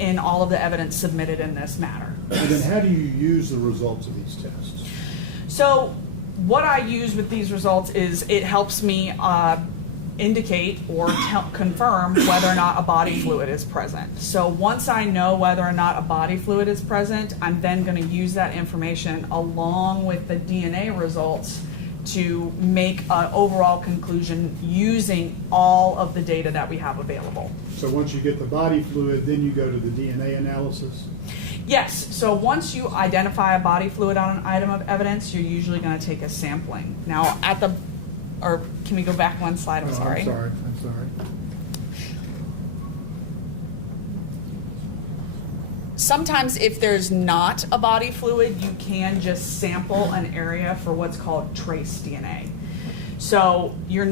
in all of the evidence submitted in this matter. And then how do you use the results of these tests? So what I use with these results is it helps me indicate or confirm whether or not a body fluid is present. So once I know whether or not a body fluid is present, I'm then going to use that information along with the DNA results to make an overall conclusion using all of the data that we have available. So once you get the body fluid, then you go to the DNA analysis? Yes, so once you identify a body fluid on an item of evidence, you're usually going to take a sampling. Now or can we go back one slide? I'm sorry. I'm sorry. Sometimes if there's not a body fluid, you can just sample an area for what's called trace DNA. So you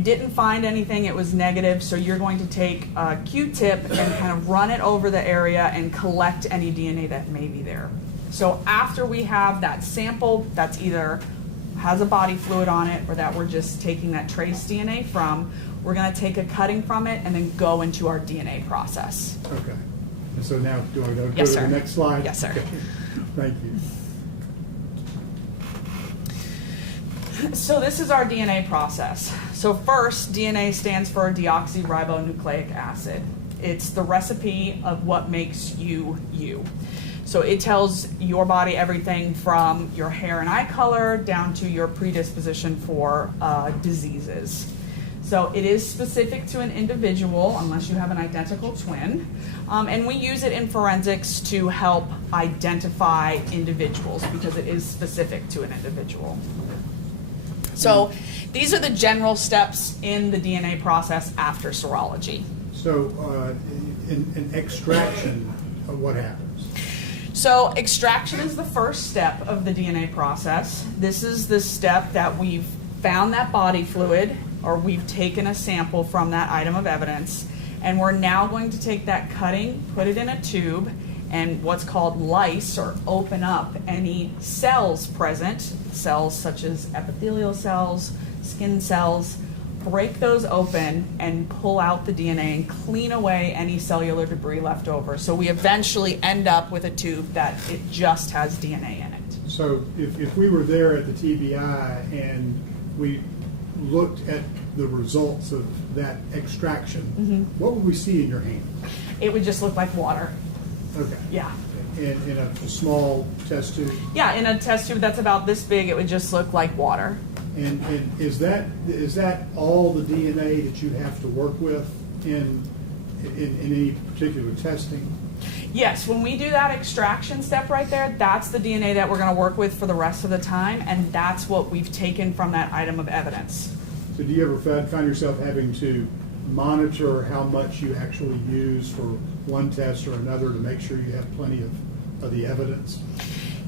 didn't find anything, it was negative, so you're going to take a Q-tip and kind of run it over the area and collect any DNA that may be there. So after we have that sample that's either has a body fluid on it or that we're just taking that trace DNA from, we're going to take a cutting from it and then go into our DNA process. Okay. And so now, do I go Yes, to sir. the next slide? Yes, sir. Okay. Thank you. So this is our DNA process. So first, DNA stands for deoxyribonucleic acid. It's the recipe of what makes you, you. So it tells your body everything from your hair and eye color down to your predisposition for diseases. So it is specific to an individual unless you have an identical twin. And we use it in forensics to help identify individuals because it is specific to an individual. So these are the general steps in the DNA process after serology. So in extraction, what happens? So extraction is the first step of the DNA process. This is the step that we've found that body fluid, or we've taken a sample from that item of evidence, and we're now going to take that cutting, put it in a tube, and what's called lyse, or open up any cells present, cells such as epithelial cells, skin cells, break those open and pull out the DNA and clean away any cellular debris left over. So we eventually end up with a tube that it just has DNA in it. So if we were there at the TBI and we looked at the results of that extraction, what would we see in your hand? It would just look like water. Okay. Yeah. In a small test tube? Yeah, in a test tube that's about this big, it would just look like water. And is that all the DNA that you have to work with in any particular testing? Yes, when we do that extraction step right there, that's the DNA that we're going to work with for the rest of the time, and that's what we've taken from that item of evidence. So do you ever find yourself having to monitor how much you actually use for one test or another to make sure you have plenty of the evidence?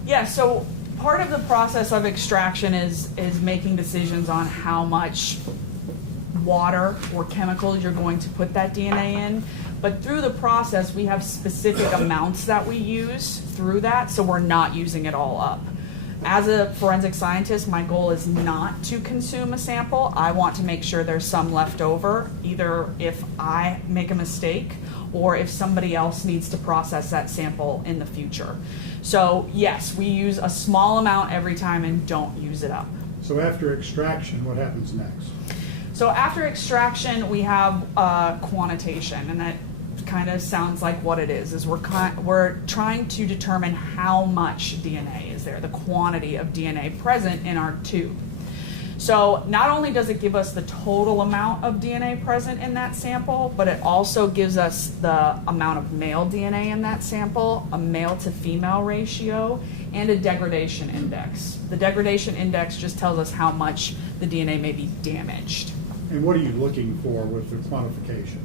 Yeah, so part of the process of extraction is making decisions on how much water or chemicals you're going to put that DNA in. But through the process, we have specific amounts that we use through that, so we're not using it all up. As a forensic scientist, my goal is not to consume a sample. I want to make sure there's some left over, either if I make a mistake or if somebody else needs to process that sample in the future. So yes, we use a small amount every time and don't use it up. So after extraction, what happens next? So after extraction, we have quantitation, and that kind of sounds like what it is we're trying to determine how much DNA is there, the quantity of DNA present in our tube. So not only does it give us the total amount of DNA present in that sample, but it also gives us the amount of male DNA in that sample, a male to female ratio, and a degradation index. The degradation index just tells us how much the DNA may be damaged. And what are you looking for with the quantification?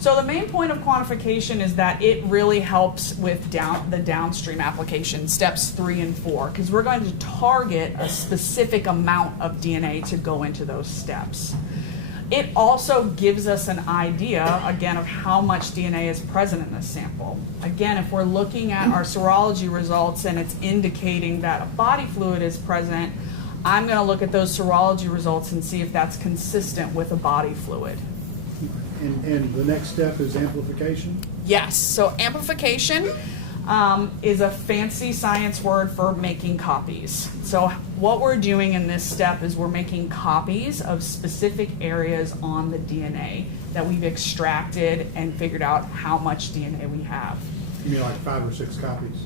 So the main point of quantification is that it really helps with the downstream application, steps 3 and 4, because we're going to target a specific amount of DNA to go into those steps. It also gives us an idea, again, of how much DNA is present in this sample. Again, if we're looking at our serology results and it's indicating that a body fluid is present, I'm going to look at those serology results and see if that's consistent with a body fluid. And the next step is amplification? Yes, so amplification is a fancy science word for making copies. So what we're doing in this step is we're making copies of specific areas on the DNA that we've extracted and figured out how much DNA we have. You mean like 5 or 6 copies?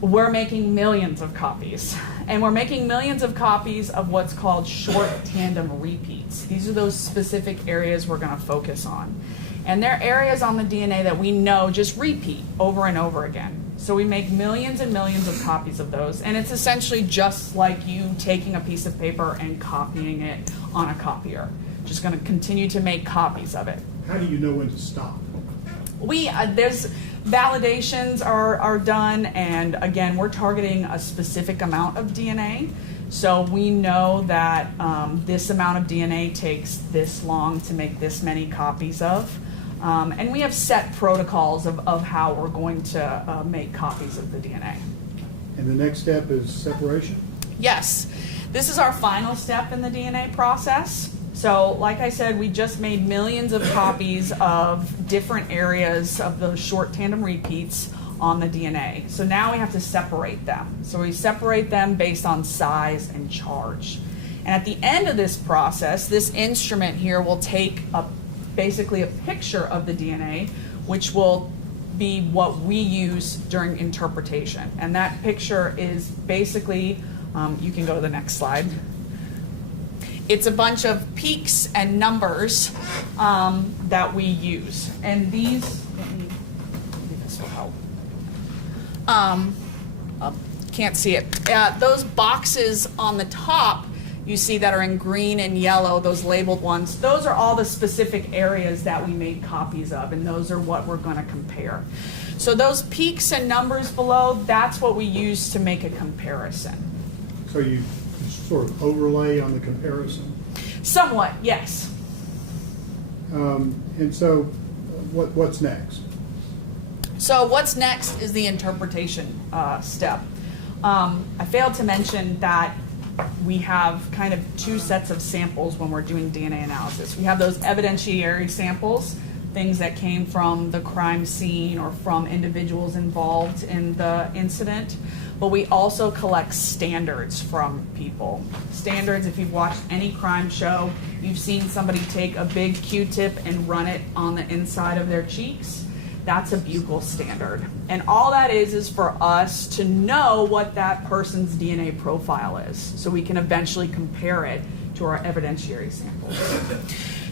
We're making millions of copies. And we're making millions of copies of what's called short tandem repeats. These are those specific areas we're going to focus on. And they're areas on the DNA that we know just repeat over and over again. So we make millions and millions of copies of those. And it's essentially just like you taking a piece of paper and copying it on a copier. Just going to continue to make copies of it. How do you know when to stop? There's validations are done, and again, we're targeting a specific amount of DNA. So we know that this amount of DNA takes this long to make this many copies of. And we have set protocols of how we're going to make copies of the DNA. And the next step is separation? Yes. This is our final step in the DNA process. So, like I said, we just made millions of copies of different areas of those short tandem repeats on the DNA. So now we have to separate them. So we separate them based on size and charge. And at the end of this process, this instrument here will take basically a picture of the DNA, which will be what we use during interpretation. And that picture is basically, you can go to the next slide. It's a bunch of peaks and numbers that we use. And these, maybe this will help. Can't see it. Those boxes on the top you see that are in green and yellow, those labeled ones, those are all the specific areas that we made copies of, and those are what we're going to compare. So those peaks and numbers below, that's what we use to make a comparison. So you sort of overlay on the comparison? Somewhat, yes. And so what's next? So what's next is the interpretation step. I failed to mention that we have kind of 2 sets of samples when we're doing DNA analysis. We have those evidentiary samples, things that came from the crime scene or from individuals involved in the incident, but we also collect standards from people. Standards, if you've watched any crime show, you've seen somebody take a big Q-tip and run it on the inside of their cheeks. That's a buccal standard. And all that is for us to know what that person's DNA profile is, so we can eventually compare it to our evidentiary samples.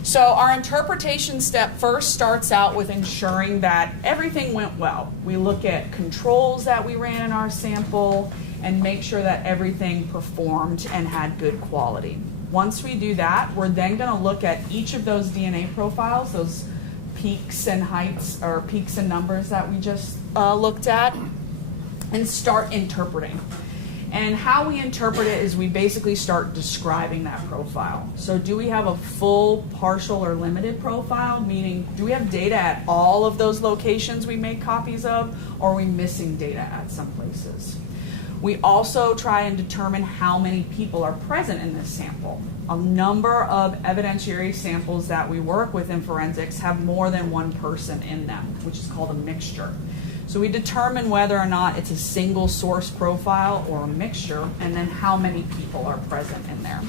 So our interpretation step first starts out with ensuring that everything went well. We look at controls that we ran in our sample and make sure that everything performed and had good quality. Once we do that, we're then going to look at each of those DNA profiles, those peaks and heights or peaks and numbers that we just looked at, and start interpreting. And how we interpret it is we basically start describing that profile. So do we have a full, partial, or limited profile? Meaning, do we have data at all of those locations we make copies of, or are we missing data at some places? We also try and determine how many people are present in this sample. A number of evidentiary samples that we work with in forensics have more than one person in them, which is called a mixture. So we determine whether or not it's a single source profile or a mixture, and then how many people are present in there.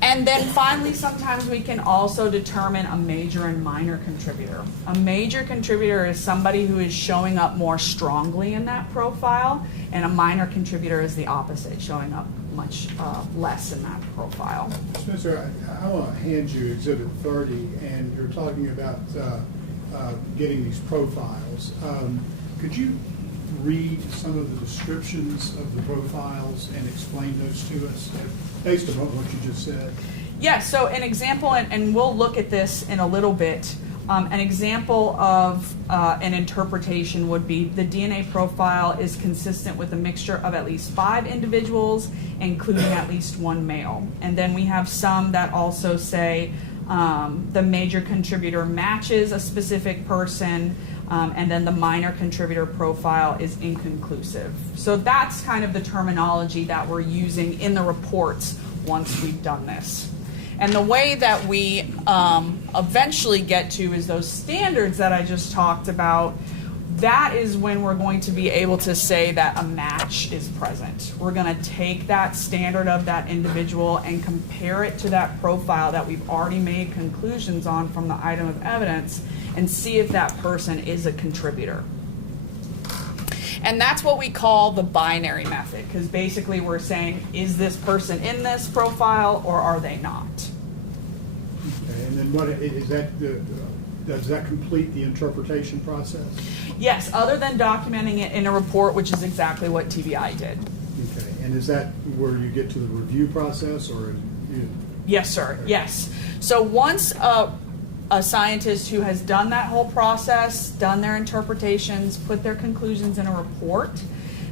And then finally, sometimes we can also determine a major and minor contributor. A major contributor is somebody who is showing up more strongly in that profile, and a minor contributor is the opposite, showing up much less in that profile. Spencer, I want to hand you Exhibit 30, and you're talking about getting these profiles. Could you read some of the descriptions of the profiles and explain those to us based on what you just said? Yeah, so an example, and we'll look at this in a little bit, an example of an interpretation would be the DNA profile is consistent with a mixture of at least 5 individuals, including at least 1 male. And then we have some that also say the major contributor matches a specific person, and then the minor contributor profile is inconclusive. So that's kind of the terminology that we're using in the reports once we've done this. And the way that we eventually get to is those standards that I just talked about. That is when we're going to be able to say that a match is present. We're going to take that standard of that individual and compare it to that profile that we've already made conclusions on from the item of evidence and see if that person is a contributor. And that's what we call the binary method, because basically we're saying, is this person in this profile or are they not? Okay, and then what is that? Does that complete the interpretation process? Yes, other than documenting it in a report, which is exactly what TBI did. Okay, and is that where you get to the review process, or Yes, sir. Yes. So once a scientist who has done that whole process, done their interpretations, put their conclusions in a report,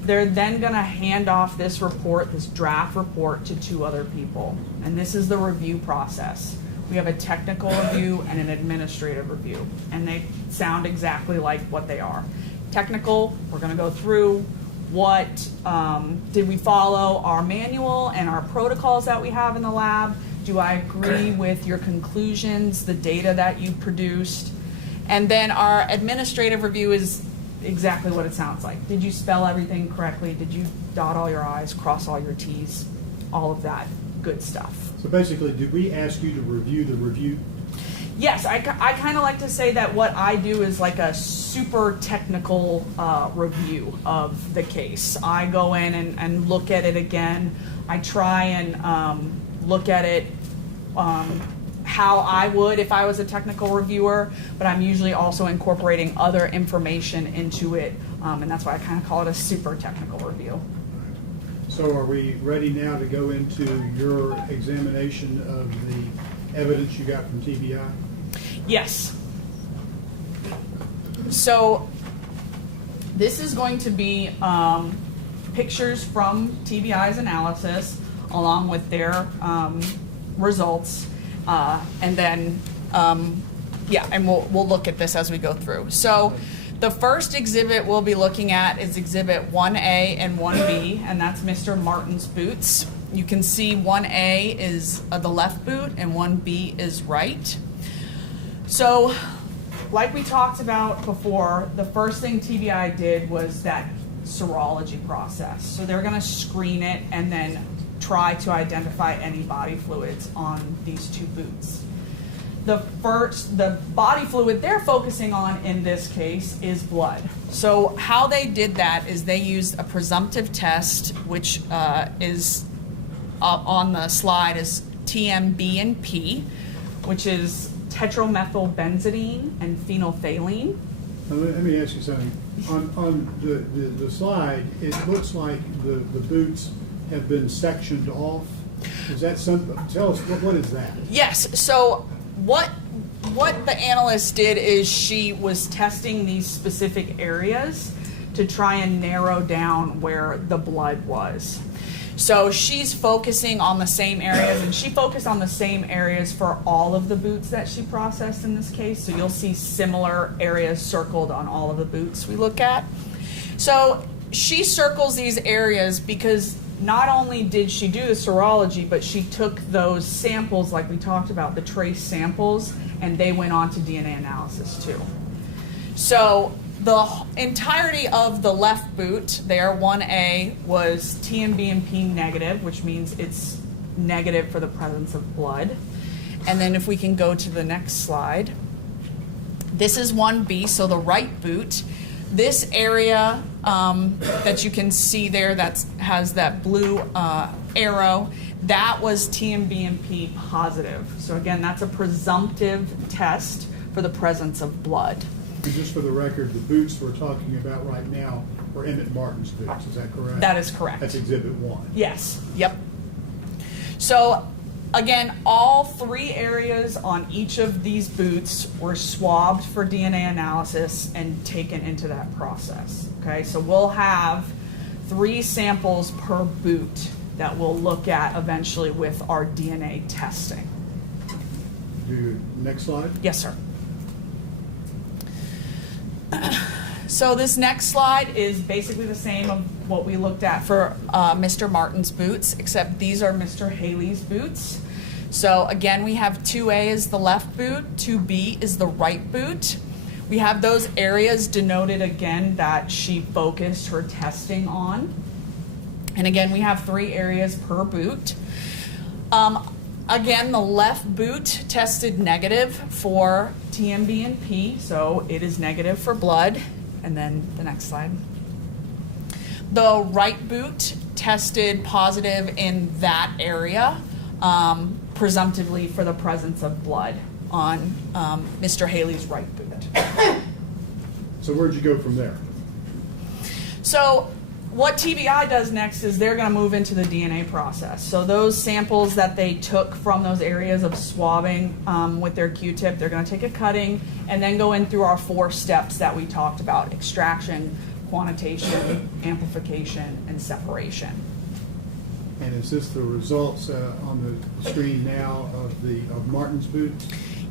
they're then going to hand off this report, this draft report, to 2 other people. And this is the review process. We have a technical review and an administrative review, and they sound exactly like what they are. Technical, we're going to go through what did we follow our manual and our protocols that we have in the lab. Do I agree with your conclusions, the data that you produced? And then our administrative review is exactly what it sounds like. Did you spell everything correctly? Did you dot all your I's, cross all your T's? All of that good stuff. So basically, did we ask you to review the review? Yes, I kind of like to say that what I do is like a super technical review of the case. I go in and look at it again. I try and look at it how I would if I was a technical reviewer, but I'm usually also incorporating other information into it, and that's why I kind of call it a super technical review. So are we ready now to go into your examination of the evidence you got from TBI? Yes. So this is going to be pictures from TBI's analysis along with their results, and then and we'll look at this as we go through. So the first exhibit we'll be looking at is exhibit 1A and 1B, and that's Mr. Martin's boots. You can see 1A is the left boot and 1B is right. So like we talked about before, the first thing TBI did was that serology process. So they're going to screen it and then try to identify any body fluids on these 2 boots. The body fluid they're focusing on in this case is blood. So how they did that is they used a presumptive test, which is on the slide is TMB&P, which is tetramethylbenzidine and phenolphthalein. Let me ask you something. On the slide, it looks like the boots have been sectioned off. Is that something? Tell us, what is that? Yes. So what the analyst did is she was testing these specific areas to try and narrow down where the blood was. So she's focusing on the same areas, and she focused on the same areas for all of the boots that she processed in this case. So you'll see similar areas circled on all of the boots we look at. So she circles these areas because not only did she do the serology, but she took those samples like we talked about, the trace samples, and they went on to DNA analysis too. So the entirety of the left boot there, 1A, was TMB&P negative, which means it's negative for the presence of blood. And then if we can go to the next slide, this is 1B, so the right boot. This area that you can see there that has that blue arrow, that was TMB&P positive. So again, that's a presumptive test for the presence of blood. And just for the record, the boots we're talking about right now are Emmett Martin's boots, is that correct? That is correct. That's exhibit 1. Yes, yep. So again, all 3 areas on each of these boots were swabbed for DNA analysis and taken into that process. Okay, so we'll have 3 samples per boot that we'll look at eventually with our DNA testing. Next slide. Yes, sir. So this next slide is basically the same of what we looked at for Mr. Martin's boots, except these are Mr. Haley's boots. So again, we have 2A is the left boot, 2B is the right boot. We have those areas denoted again that she focused her testing on. And again, we have 3 areas per boot. Again, the left boot tested negative for TMB and P, so it is negative for blood. And then the next slide. The right boot tested positive in that area, presumptively for the presence of blood on Mr. Haley's right boot. So where'd you go from there? So what TBI does next is they're going to move into the DNA process. So those samples that they took from those areas of swabbing with their Q-tip, they're going to take a cutting and then go in through our 4 steps that we talked about: extraction, quantitation, amplification, and separation. And is this the results on the screen now of Martin's boots?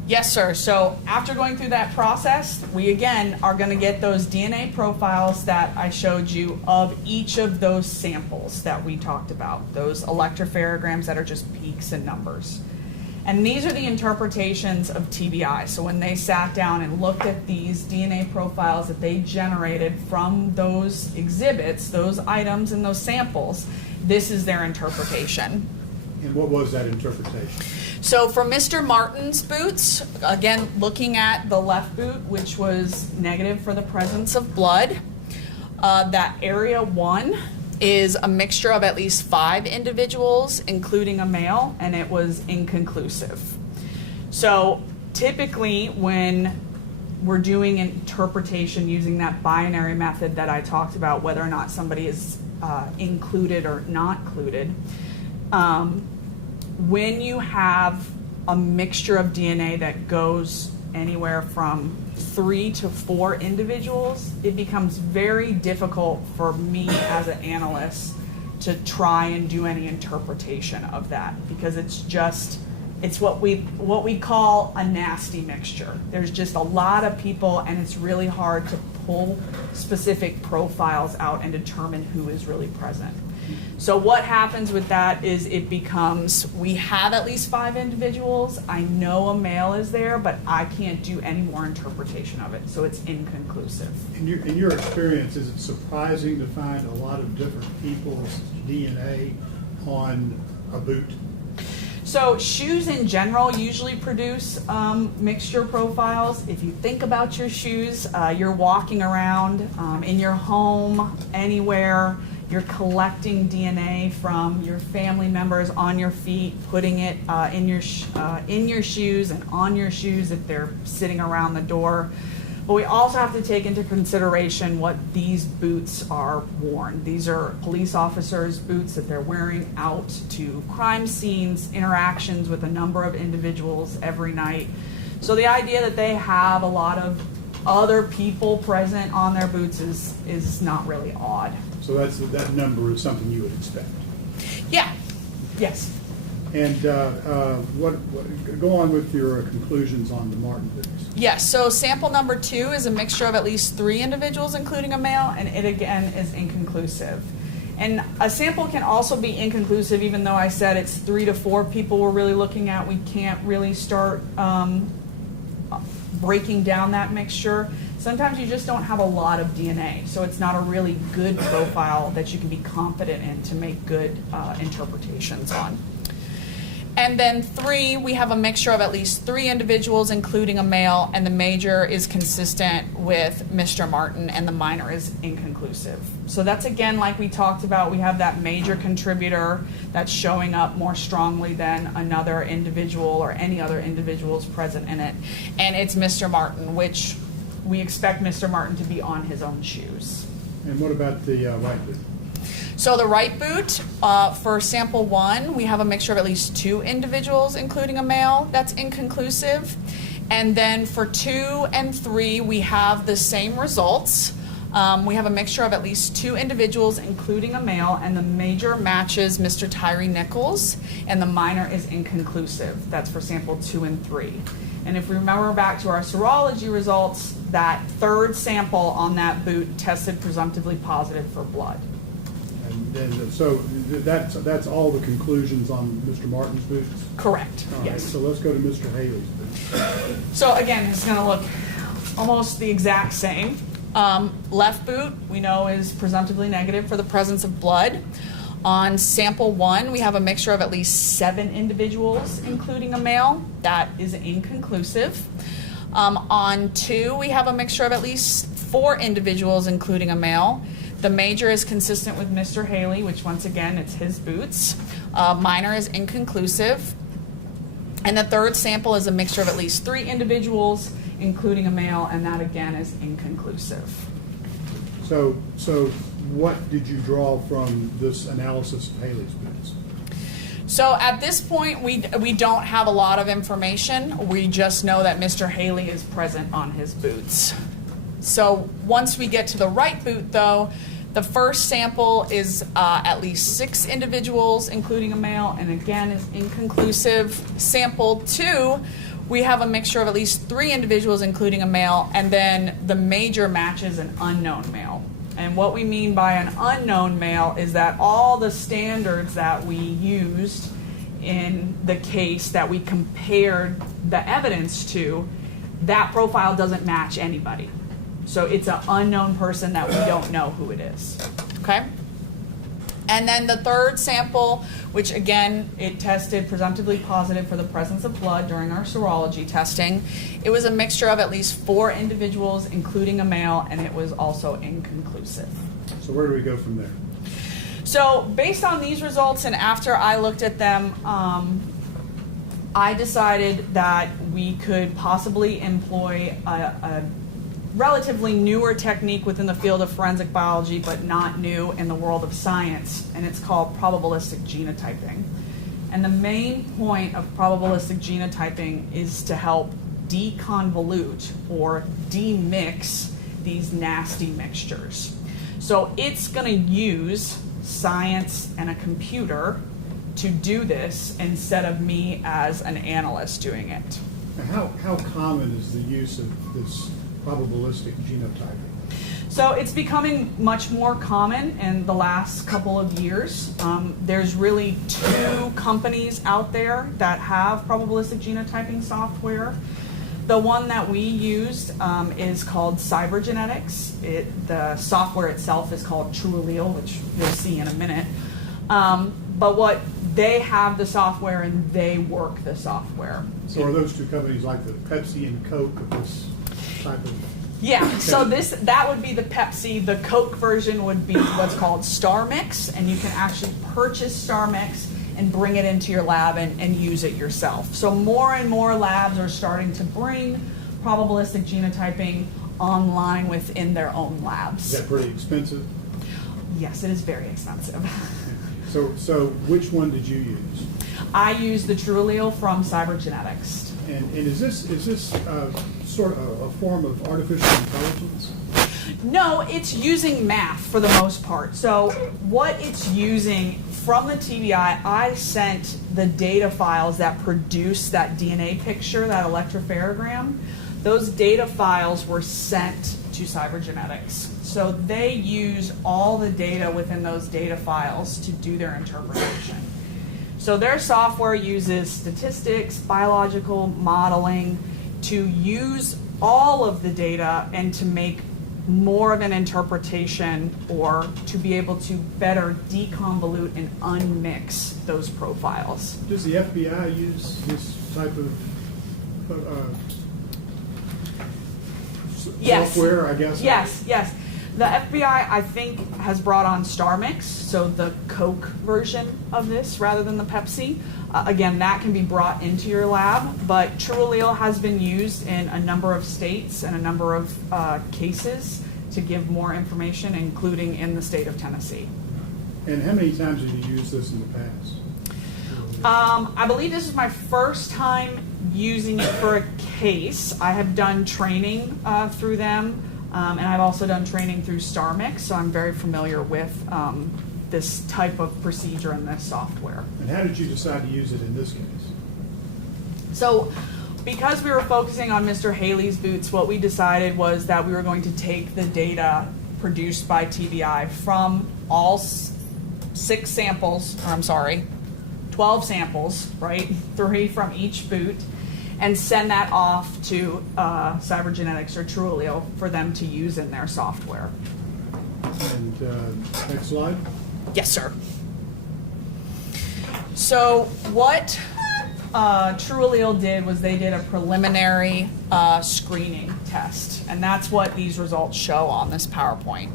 Yes, sir. So after going through that process, we again are going to get those DNA profiles that I showed you of each of those samples that we talked about, those electropherograms that are just peaks and numbers. And these are the interpretations of TBI. So when they sat down and looked at these DNA profiles that they generated from those exhibits, those items and those samples, this is their interpretation. And what was that interpretation? So for Mr. Martin's boots, again, looking at the left boot, which was negative for the presence of blood, that area 1 is a mixture of at least 5 individuals, including a male, and it was inconclusive. So typically when we're doing interpretation using that binary method that I talked about, whether or not somebody is included or not included, when you have a mixture of DNA that goes anywhere from 3 to 4 individuals, it becomes very difficult for me as an analyst to try and do any interpretation of that, because it's what we call a nasty mixture. There's just a lot of people, and it's really hard to pull specific profiles out and determine who is really present. So what happens with that is it becomes, we have at least 5 individuals. I know a male is there, but I can't do any more interpretation of it. So it's inconclusive. In your experience, is it surprising to find a lot of different people's DNA on a boot? So shoes in general usually produce mixture profiles. If you think about your shoes, you're walking around in your home, anywhere. You're collecting DNA from your family members on your feet, putting it in your shoes and on your shoes if they're sitting around the door. But we also have to take into consideration what these boots are worn. These are police officers' boots that they're wearing out to crime scenes, interactions with a number of individuals every night. So the idea that they have a lot of other people present on their boots is not really odd. So that number is something you would expect. Yeah. Yes. And go on with your conclusions on the Martin boots. Yes. So sample number 2 is a mixture of at least 3 individuals, including a male, and it again is inconclusive. And a sample can also be inconclusive, even though I said it's 3 to 4 people we're really looking at. We can't really start breaking down that mixture. Sometimes you just don't have a lot of DNA, so it's not a really good profile that you can be confident in to make good interpretations on. And then 3, we have a mixture of at least 3 individuals, including a male, and the major is consistent with Mr. Martin, and the minor is inconclusive. So that's, again, like we talked about, we have that major contributor that's showing up more strongly than another individual or any other individuals present in it. And it's Mr. Martin, which we expect Mr. Martin to be on his own shoes. And what about the right boot? So the right boot, for sample 1, we have a mixture of at least 2 individuals, including a male. That's inconclusive. And then for 2 and 3, we have the same results. We have a mixture of at least 2 individuals, including a male, and the major matches Mr. Tyre Nichols, and the minor is inconclusive. That's for sample 2 and 3. And if we remember back to our serology results, that 3rd sample on that boot tested presumptively positive for blood. And then, so that's all the conclusions on Mr. Martin's boots? Correct, All right, yes. so let's go to Mr. Haley's boots. So again, it's going to look almost the exact same. Left boot, we know, is presumptively negative for the presence of blood. On sample 1, we have a mixture of at least 7 individuals, including a male. That is inconclusive. On 2, we have a mixture of at least 4 individuals, including a male. The major is consistent with Mr. Haley, which once again, it's his boots. Minor is inconclusive. And the third sample is a mixture of at least 3 individuals, including a male, and that again is inconclusive. So what did you draw from this analysis of Haley's boots? So at this point, we don't have a lot of information. We just know that Mr. Haley is present on his boots. So once we get to the right boot, though, the first sample is at least 6 individuals, including a male, and again is inconclusive. Sample 2, we have a mixture of at least 3 individuals, including a male, and then the major matches an unknown male. And what we mean by an unknown male is that all the standards that we used in the case that we compared the evidence to, that profile doesn't match anybody. So it's an unknown person that we don't know who it is, okay? And then the third sample, which again, it tested presumptively positive for the presence of blood during our serology testing. It was a mixture of at least 4 individuals, including a male, and it was also inconclusive. So where do we go from there? So based on these results and after I looked at them, I decided that we could possibly employ a relatively newer technique within the field of forensic biology, but not new in the world of science, and it's called probabilistic genotyping. And the main point of probabilistic genotyping is to help deconvolute or demix these nasty mixtures. So it's going to use science and a computer to do this instead of me as an analyst doing it. Now, how common is the use of this probabilistic genotyping? So it's becoming much more common in the last couple of years. There's really 2 companies out there that have probabilistic genotyping software. The one that we used is called Cybergenetics. The software itself is called TrueAllele, which you'll see in a minute. But what they have the software and they work the software. So are those 2 companies like the Pepsi and Coke of this type of? Yeah, so that would be the Pepsi. The Coke version would be what's called Star Mix, and you can actually purchase Star Mix and bring it into your lab and use it yourself. So more and more labs are starting to bring probabilistic genotyping online within their own labs. Is that pretty expensive? Yes, it is very expensive. So which one did you use? I use the TrueAllele from Cybergenetics. And is this sort of a form of artificial intelligence? No, it's using math for the most part. So what it's using from the TBI, I sent the data files that produce that DNA picture, that electropherogram. Those data files were sent to Cybergenetics. So they use all the data within those data files to do their interpretation. So their software uses statistics, biological modeling to use all of the data and to make more of an interpretation or to be able to better deconvolute and unmix those profiles. Does the FBI use this type of software, I guess? Yes. The FBI, I think, has brought on Star Mix, so the Coke version of this rather than the Pepsi. Again, that can be brought into your lab, but TrueAllele has been used in a number of states and a number of cases to give more information, including in the state of Tennessee. And how many times have you used this in the past? I believe this is my first time using it for a case. I have done training through them. And I've also done training through Star Mix, so I'm very familiar with this type of procedure in this software. And how did you decide to use it in this case? So because we were focusing on Mr. Haley's boots, what we decided was that we were going to take the data produced by TBI from all 12 samples, right? 3 from each boot, and send that off to Cybergenetics or Truelio for them to use in their software. And next slide. Yes, sir. So what Truelio did was they did a preliminary screening test, and that's what these results show on this PowerPoint.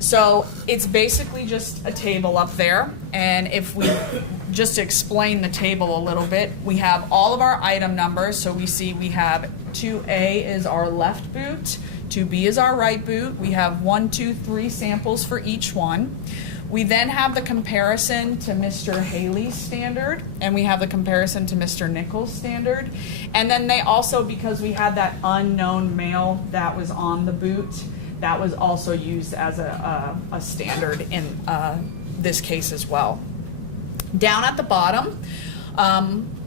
So it's basically just a table up there, and if we just explain the table a little bit, we have all of our item numbers. So we see we have 2A is our left boot, 2B is our right boot. We have 1, 2, 3 samples for each one. We then have the comparison to Mr. Haley's standard, and we have the comparison to Mr. Nichols' standard. And then they also, because we had that unknown male that was on the boot, that was also used as a standard in this case as well. Down at the bottom,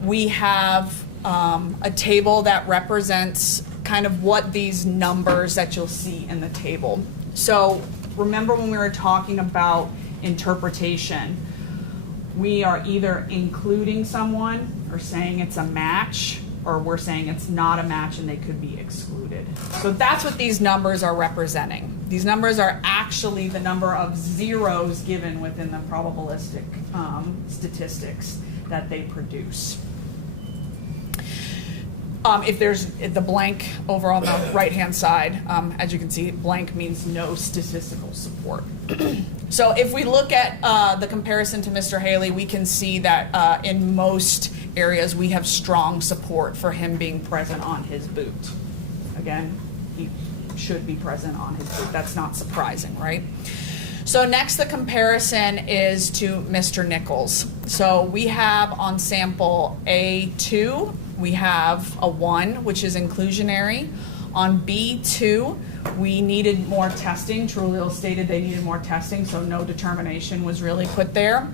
we have a table that represents kind of what these numbers that you'll see in the table. So remember when we were talking about interpretation, we are either including someone or saying it's a match, or we're saying it's not a match and they could be excluded. So that's what these numbers are representing. These numbers are actually the number of zeros given within the probabilistic statistics that they produce. If there's the blank over on the right-hand side, as you can see, blank means no statistical support. So if we look at the comparison to Mr. Haley, we can see that in most areas we have strong support for him being present on his boot. Again, he should be present on his boot. That's not surprising, right? So next, the comparison is to Mr. Nichols. So we have on sample A2, we have a 1, which is inclusionary. On B2, we needed more testing. Truelio stated they needed more testing, so no determination was really put there.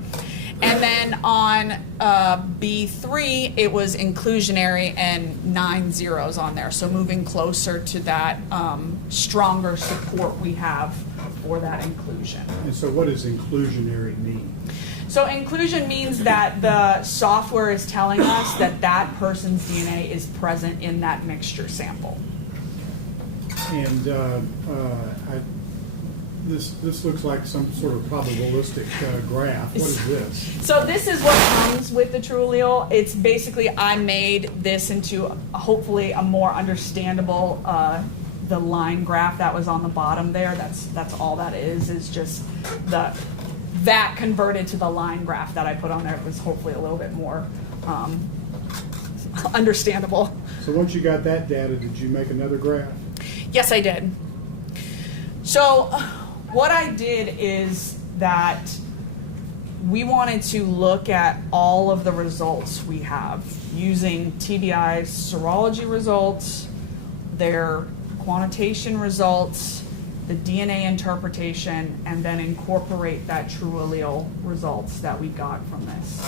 And then on B3, it was inclusionary and 9 zeros on there. So moving closer to that stronger support we have for that inclusion. And so what does inclusionary mean? So inclusion means that the software is telling us that that person's DNA is present in that mixture sample. And this looks like some sort of probabilistic graph. What is this? So this is what comes with the Truelio. It's basically, I made this into hopefully a more understandable the line graph that was on the bottom there. That's all that is just that converted to the line graph that I put on there. It was hopefully a little bit more understandable. So once you got that data, did you make another graph? Yes, I did. So what I did is that we wanted to look at all of the results we have using TBI's serology results, their quantitation results, the DNA interpretation, and then incorporate that true allele results that we got from this.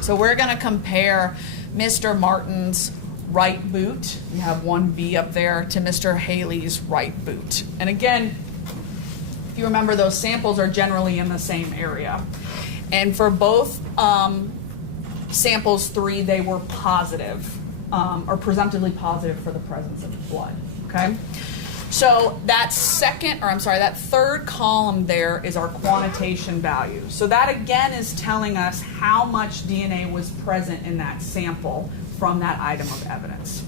So we're going to compare Mr. Martin's right boot, we have 1B up there, to Mr. Haley's right boot. And again, if you remember, those samples are generally in the same area. And for both samples 3, they were positive, or presumptively positive for the presence of blood, okay? So that third column there is our quantitation value. So that again is telling us how much DNA was present in that sample from that item of evidence.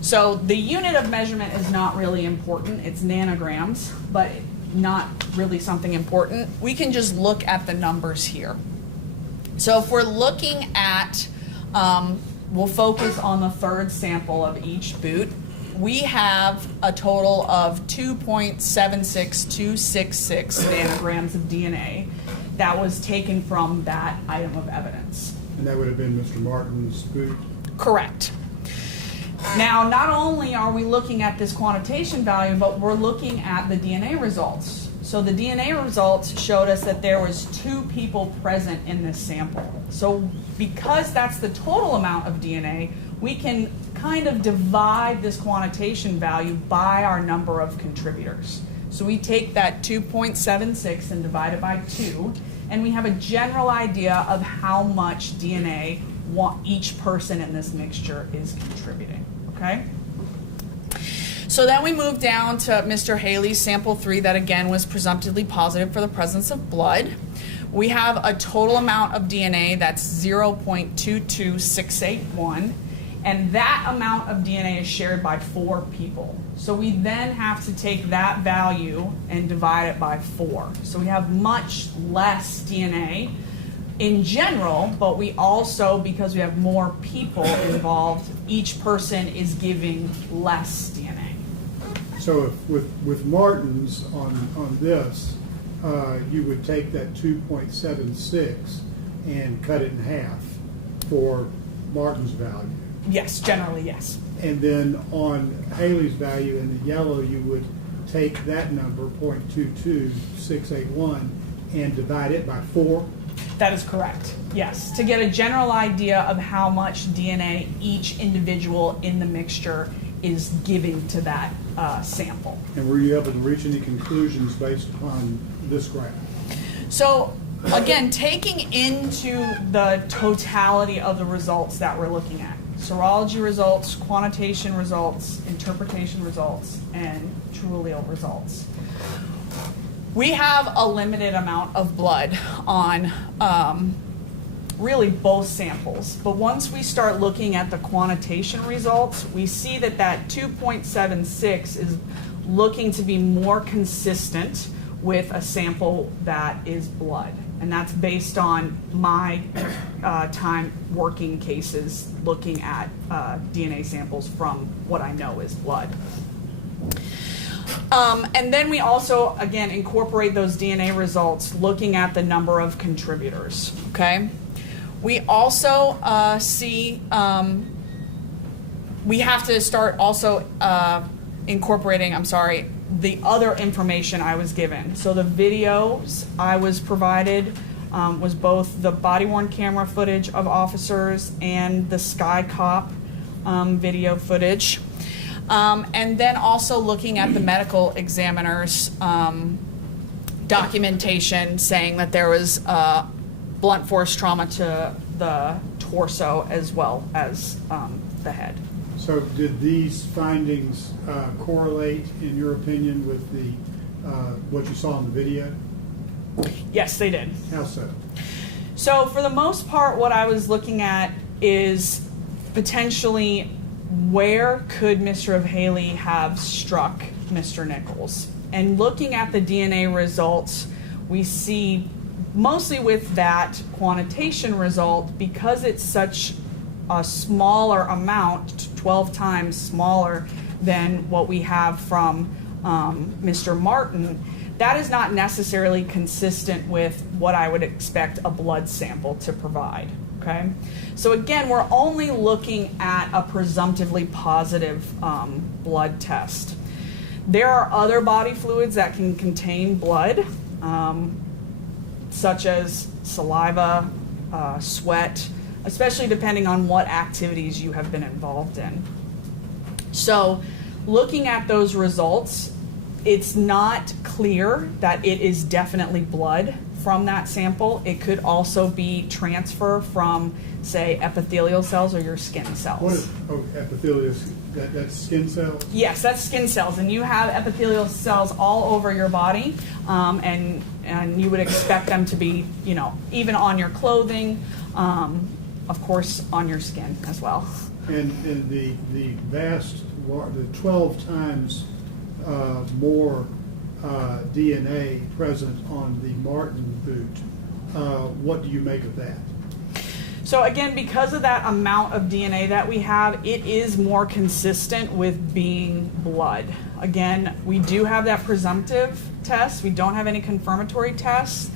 So the unit of measurement is not really important. It's nanograms, but not really something important. We can just look at the numbers here. So if we're looking at, we'll focus on the third sample of each boot. We have a total of 2.76266 nanograms of DNA that was taken from that item of evidence. And that would have been Mr. Martin's boot? Correct. Now, not only are we looking at this quantitation value, but we're looking at the DNA results. So the DNA results showed us that there was 2 people present in this sample. So because that's the total amount of DNA, we can kind of divide this quantitation value by our number of contributors. So we take that 2.76 and divide it by 2, and we have a general idea of how much DNA each person in this mixture is contributing, okay? So then we move down to Mr. Haley's sample 3 that again was presumptively positive for the presence of blood. We have a total amount of DNA that's 0.22681, and that amount of DNA is shared by 4 people. So we then have to take that value and divide it by 4. So we have much less DNA in general, but we also, because we have more people involved, each person is giving less DNA. So if with Martin's on this, you would take that 2.76 and cut it in half for Martin's value. Yes, generally, yes. And then on Haley's value in the yellow, you would take that number, 0.22681, and divide it by 4. That is correct, yes. To get a general idea of how much DNA each individual in the mixture is giving to that sample. And were you able to reach any conclusions based upon this graph? So again, taking into the totality of the results that we're looking at, serology results, quantitation results, interpretation results, and true allele results, we have a limited amount of blood on really both samples. But once we start looking at the quantitation results, we see that that 2.76 is looking to be more consistent with a sample that is blood. And that's based on my time working cases looking at DNA samples from what I know is blood. And then we also, again, incorporate those DNA results looking at the number of contributors, okay? We also see, we have to start also incorporating, the other information I was given. So the videos I was provided was both the body-worn camera footage of officers and the Sky Cop video footage. And then also looking at the medical examiner's documentation saying that there was blunt force trauma to the torso as well as the head. So did these findings correlate, in your opinion, with the what you saw in the video? Yes, they did. How so? So for the most part, what I was looking at is potentially where could Mr. Haley have struck Mr. Nichols? And looking at the DNA results, we see mostly with that quantitation result, because it's such a smaller amount, 12 times smaller than what we have from Mr. Martin, that is not necessarily consistent with what I would expect a blood sample to provide. Okay, so again, we're only looking at a presumptively positive blood test. There are other body fluids that can contain blood, such as saliva, sweat, especially depending on what activities you have been involved in. So looking at those results, it's not clear that it is definitely blood from that sample. It could also be transfer from, say, epithelial cells or your skin cells. What is epithelial? That's skin cells? Yes, that's skin cells, and you have epithelial cells all over your body, and you would expect them to be, even on your clothing, of course, on your skin as well. And the 12 times more DNA present on the Martin boot. What do you make of that? So again, because of that amount of DNA that we have, it is more consistent with being blood. Again, we do have that presumptive test. We don't have any confirmatory tests.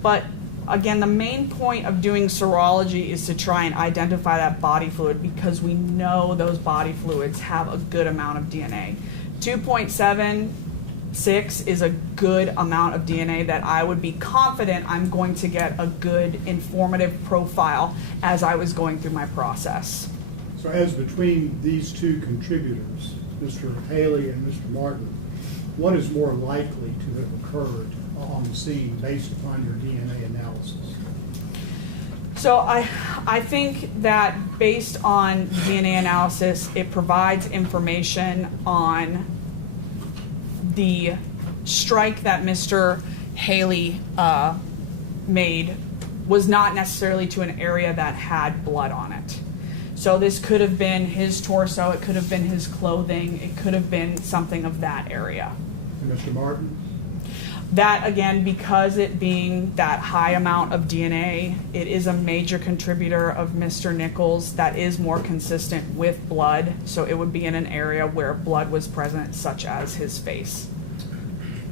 But again, the main point of doing serology is to try and identify that body fluid, because we know those body fluids have a good amount of DNA. 2.76 is a good amount of DNA that I would be confident I'm going to get a good informative profile as I was going through my process. So as between these two contributors, Mr. Haley and Mr. Martin, what is more likely to have occurred on the scene based upon your DNA analysis? So I think that based on DNA analysis, it provides information on the strike that Mr. Haley made was not necessarily to an area that had blood on it. So this could have been his torso, it could have been his clothing, it could have been something of that area. And Mr. Martin? That, again, because it being that high amount of DNA, it is a major contributor of Mr. Nichols that is more consistent with blood. So it would be in an area where blood was present, such as his face.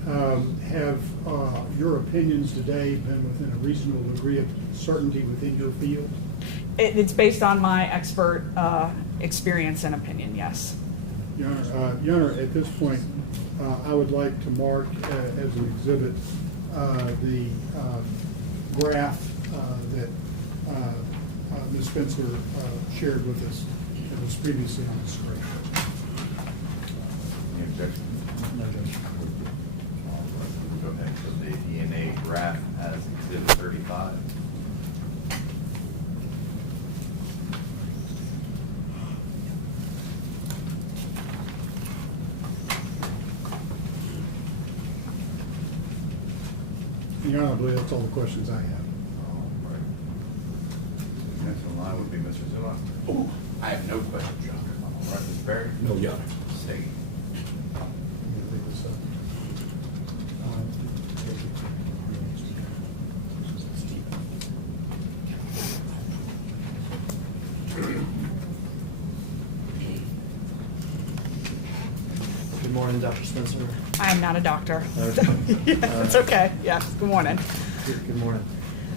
Have your opinions today been within a reasonable degree of certainty within your field? It's based on my expert experience and opinion, yes. Your Honor, at this point, I would like to mark as an exhibit the graph that Ms. Spencer shared with us that was previously on the screen. Any objection? No objection. Go ahead. So the DNA graph has exhibit 35. Your Honor, I believe that's all the questions I have. All right. Next in line would be Mr. Zuma. Oh, I have no questions, Your Honor. All right, Mr. Perry? No, Your Honor. Say. Good morning, Dr. Spencer. I am not a doctor. Okay. It's okay. Yes, good morning. Good morning.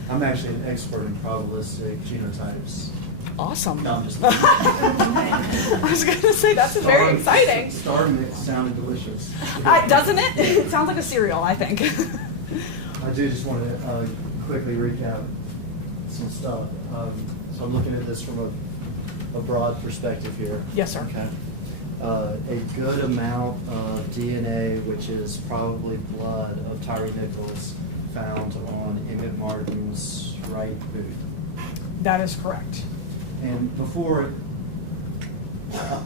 I'm actually an expert in probabilistic genotypes. Awesome. No, I'm just I was going to say, that's very exciting. Star mix sounded delicious. Doesn't it? It sounds like a cereal, I think. I do just want to quickly recap some stuff. So I'm looking at this from a broad perspective here. Yes, sir. Okay. A good amount of DNA, which is probably blood of Tyre Nichols, found on Emmett Martin's right boot. That is correct. And before,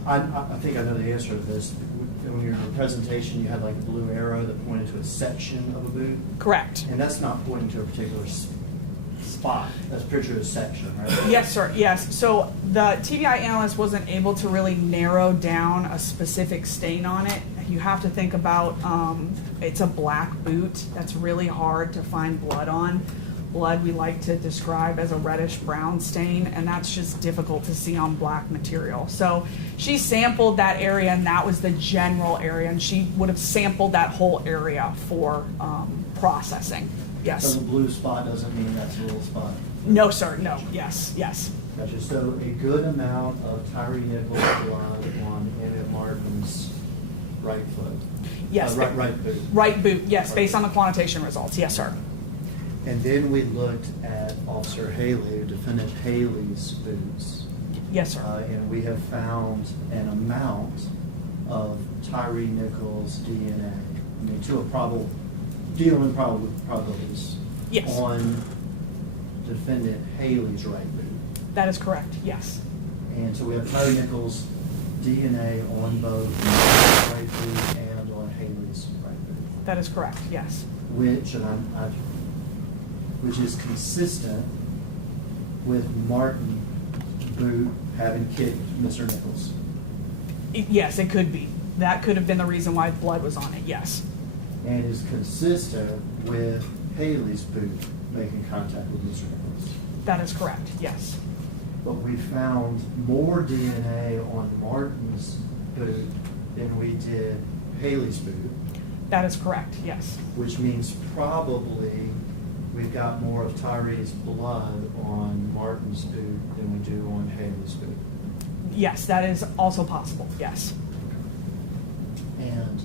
I think I know the answer to this. In your presentation, you had like a blue arrow that pointed to a section of a boot. Correct. And that's not pointing to a particular spot. That's a picture of a section, right? Yes, sir. Yes. So the TBI analyst wasn't able to really narrow down a specific stain on it. You have to think about it's a black boot. That's really hard to find blood on. Blood we like to describe as a reddish brown stain, and that's just difficult to see on black material. So she sampled that area, and that was the general area, and she would have sampled that whole area for processing. Yes. So the blue spot doesn't mean that's a little spot. No, sir. No. Yes. Yes. Gotcha. So a good amount of Tyre Nichols blood on Emmett Martin's right foot. Yes. Right boot. Right boot. Yes, based on the quantitation results. Yes, sir. And then we looked at Officer Haley, Defendant Haley's boots. Yes, sir. And we have found an amount of Tyre Nichols DNA, I mean, to a dealing probabilities Yes. on Defendant Haley's right boot. That is correct. Yes. And so we have Tyre Nichols DNA on both Martin's right boot and on Haley's right boot, That is correct. Yes. which is consistent with Martin boot having kicked Mr. Nichols. Yes, it could be. That could have been the reason why blood was on it. Yes. And is consistent with Haley's boot making contact with Mr. Nichols. That is correct. Yes. But we found more DNA on Martin's boot than we did Haley's boot, That is correct. Yes. which means probably we've got more of Tyre's blood on Martin's boot than we do on Haley's boot. Yes, that is also possible. Yes. And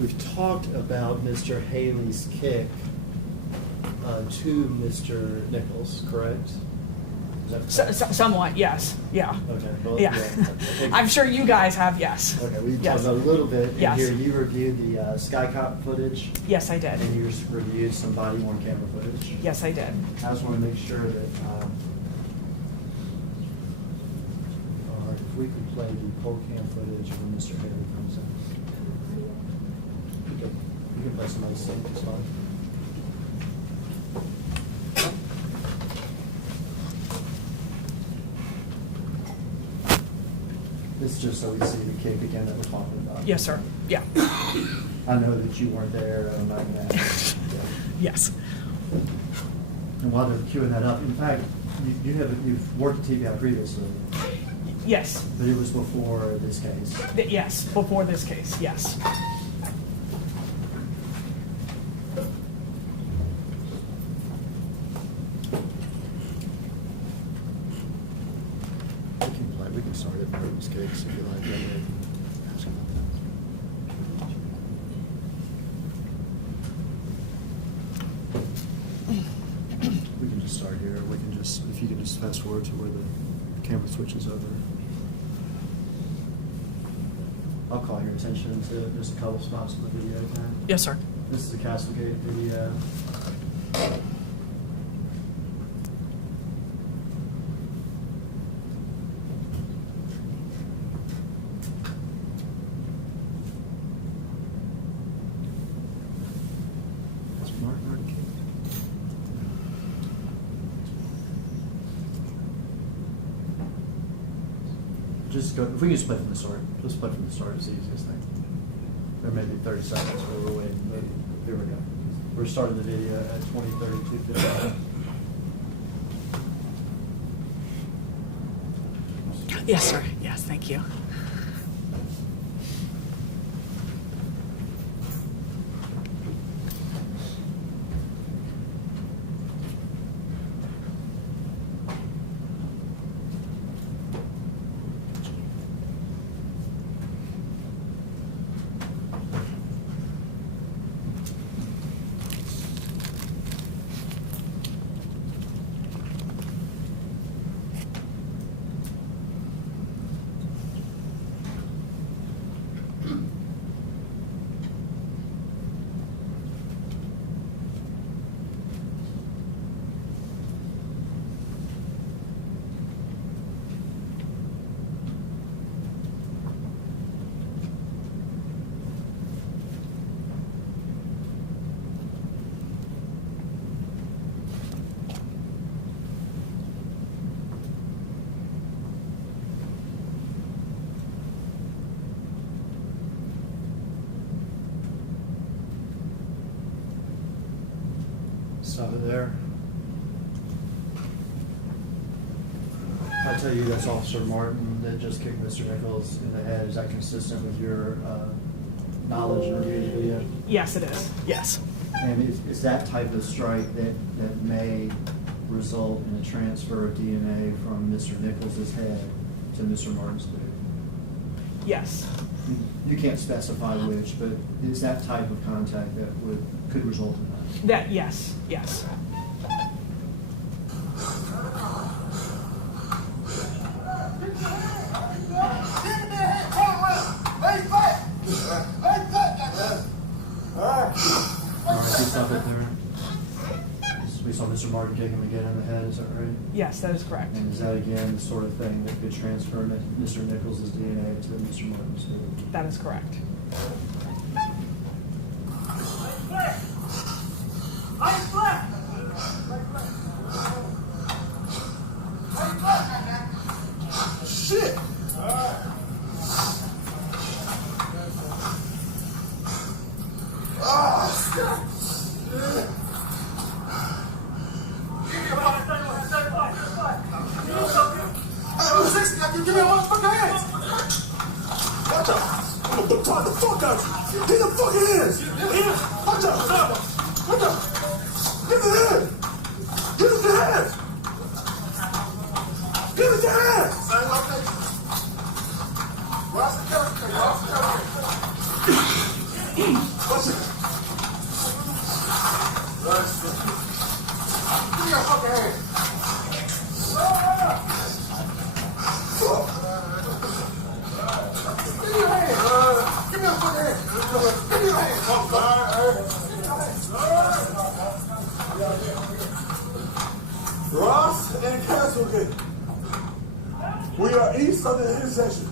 we've talked about Mr. Haley's kick to Mr. Nichols, correct? Is that Somewhat, yes, yeah. Okay. Well, Yeah. I'm sure you guys have, yes. Okay, we Yes. talked about a little bit. Yes. And here, you reviewed the Skycop footage, Yes, I did. and you reviewed some body-worn camera footage. Yes, I did. I just want to make sure that, if we could play the poll cam footage when Mr. Haley comes in. You can play somebody's sync, it's fine. It's just so we see the cake again that we're talking about. Yes, sir. Yeah. I know that you weren't there, I'm not gonna ask. Yes. And while they're queuing that up, in fact, you've worked at TBI previously, Yes. but it was before this case. Yes, before this case, yes. We can start at this case if you like. Ask about that. We can just start here. We can just, if you can just fast forward to where the camera switches over. I'll call your attention to just a couple spots in the video, okay? Yes, sir. This is a Castlegate video. Is Martin already kicked? Just go, if we can just play from the start, just play from the start is the easiest thing. There may be 30 seconds where we're waiting, but here we go. We're starting the video at 20:32. Yes, sir. Yes, thank you. Stop it there. I tell you, that's Officer Martin that just kicked Mr. Nichols in the head. Is that consistent with your knowledge and review of the video? Yes, it is. Yes. And is that type of strike that may result in a transfer of DNA from Mr. Nichols' head to Mr. Martin's boot? Yes. You can't specify which, but it's that type of contact that could result in that. That, yes, yes. All right, we stop it there. We saw Mr. Martin kick him again in the head, is that right? Yes, that is correct. And is that again the sort of thing that could transfer Mr. Nichols' DNA to Mr. Martin's boot? That is correct. Shit! Give me a motherfucking hands! Watch out! I'm gonna try the fuck out of you! Get the fucking hands! Watch out! Watch out! Give me the hands! Give us the hands! Give us the hands! Watch it! Give me your fucking hands! your hand. Give me a fucking hand. Give me your hand. Ross and Castlegate. We are east of the intersection.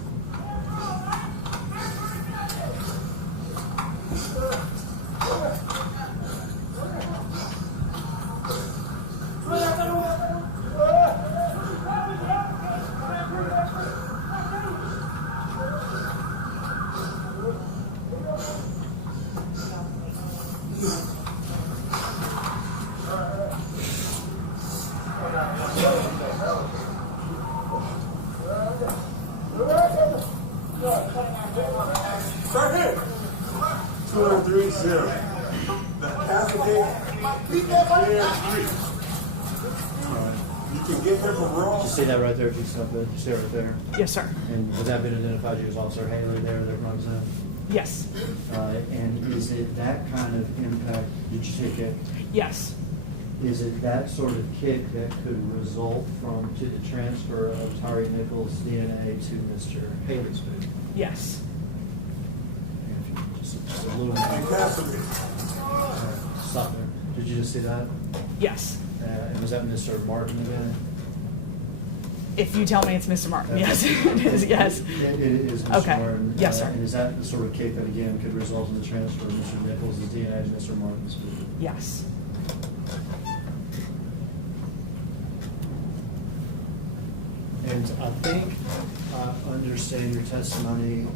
Right here. 230. The Castlegate. You can get here from Did you Ross. see that right there? If you stop it, you see it right there. Yes, sir. And has that been identified? You as Officer Haley there, that runs in? Yes. And is it that kind of impact? Did you see a kick? Yes. Is it that sort of kick that could result to the transfer of Tyre Nichols' DNA to Mr. Haley's boot? Yes. Just a little And bit. Castlegate. Stop there. Did you just see that? Yes. And was that Mr. Martin again? If you tell me it's Mr. Martin, yes, it is, yes. It is Mr. Okay. Martin. Yes, sir. And is that the sort of kick that again could result in the transfer of Mr. Nichols' DNA to Mr. Martin's boot? Yes. And I think I understand your testimony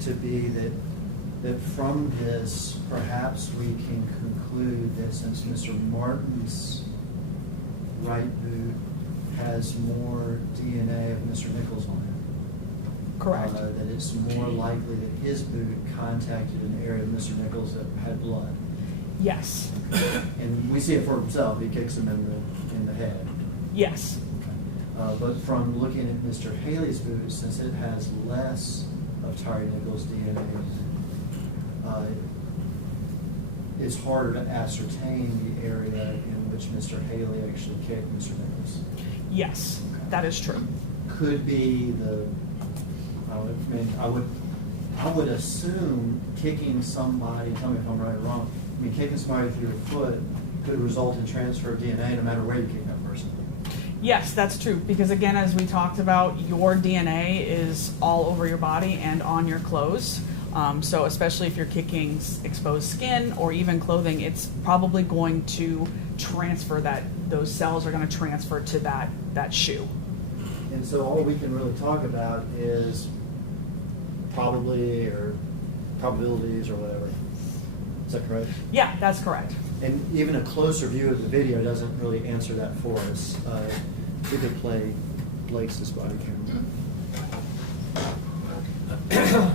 to be that from this, perhaps we can conclude that since Mr. Martin's right boot has more DNA of Mr. Nichols on it. Correct. That it's more likely that his boot contacted an area of Mr. Nichols that had blood. Yes. And we see it for himself, he kicks him in the head. Yes. But from looking at Mr. Haley's boot, since it has less of Tyre Nichols' DNA, it's harder to ascertain the area in which Mr. Haley actually kicked Mr. Nichols. Yes, that is true. Could be I would assume kicking somebody, tell me if I'm right or wrong, kicking somebody through your foot could result in transfer of DNA no matter where you kick that person. Yes, that's true, because again, as we talked about, your DNA is all over your body and on your clothes. So especially if you're kicking exposed skin or even clothing, it's probably going to transfer those cells are going to transfer to that shoe. And so all we can really talk about is probably or probabilities or whatever. Is that correct? Yeah, that's correct. And even a closer view of the video doesn't really answer that for us. We could play Blake's body camera.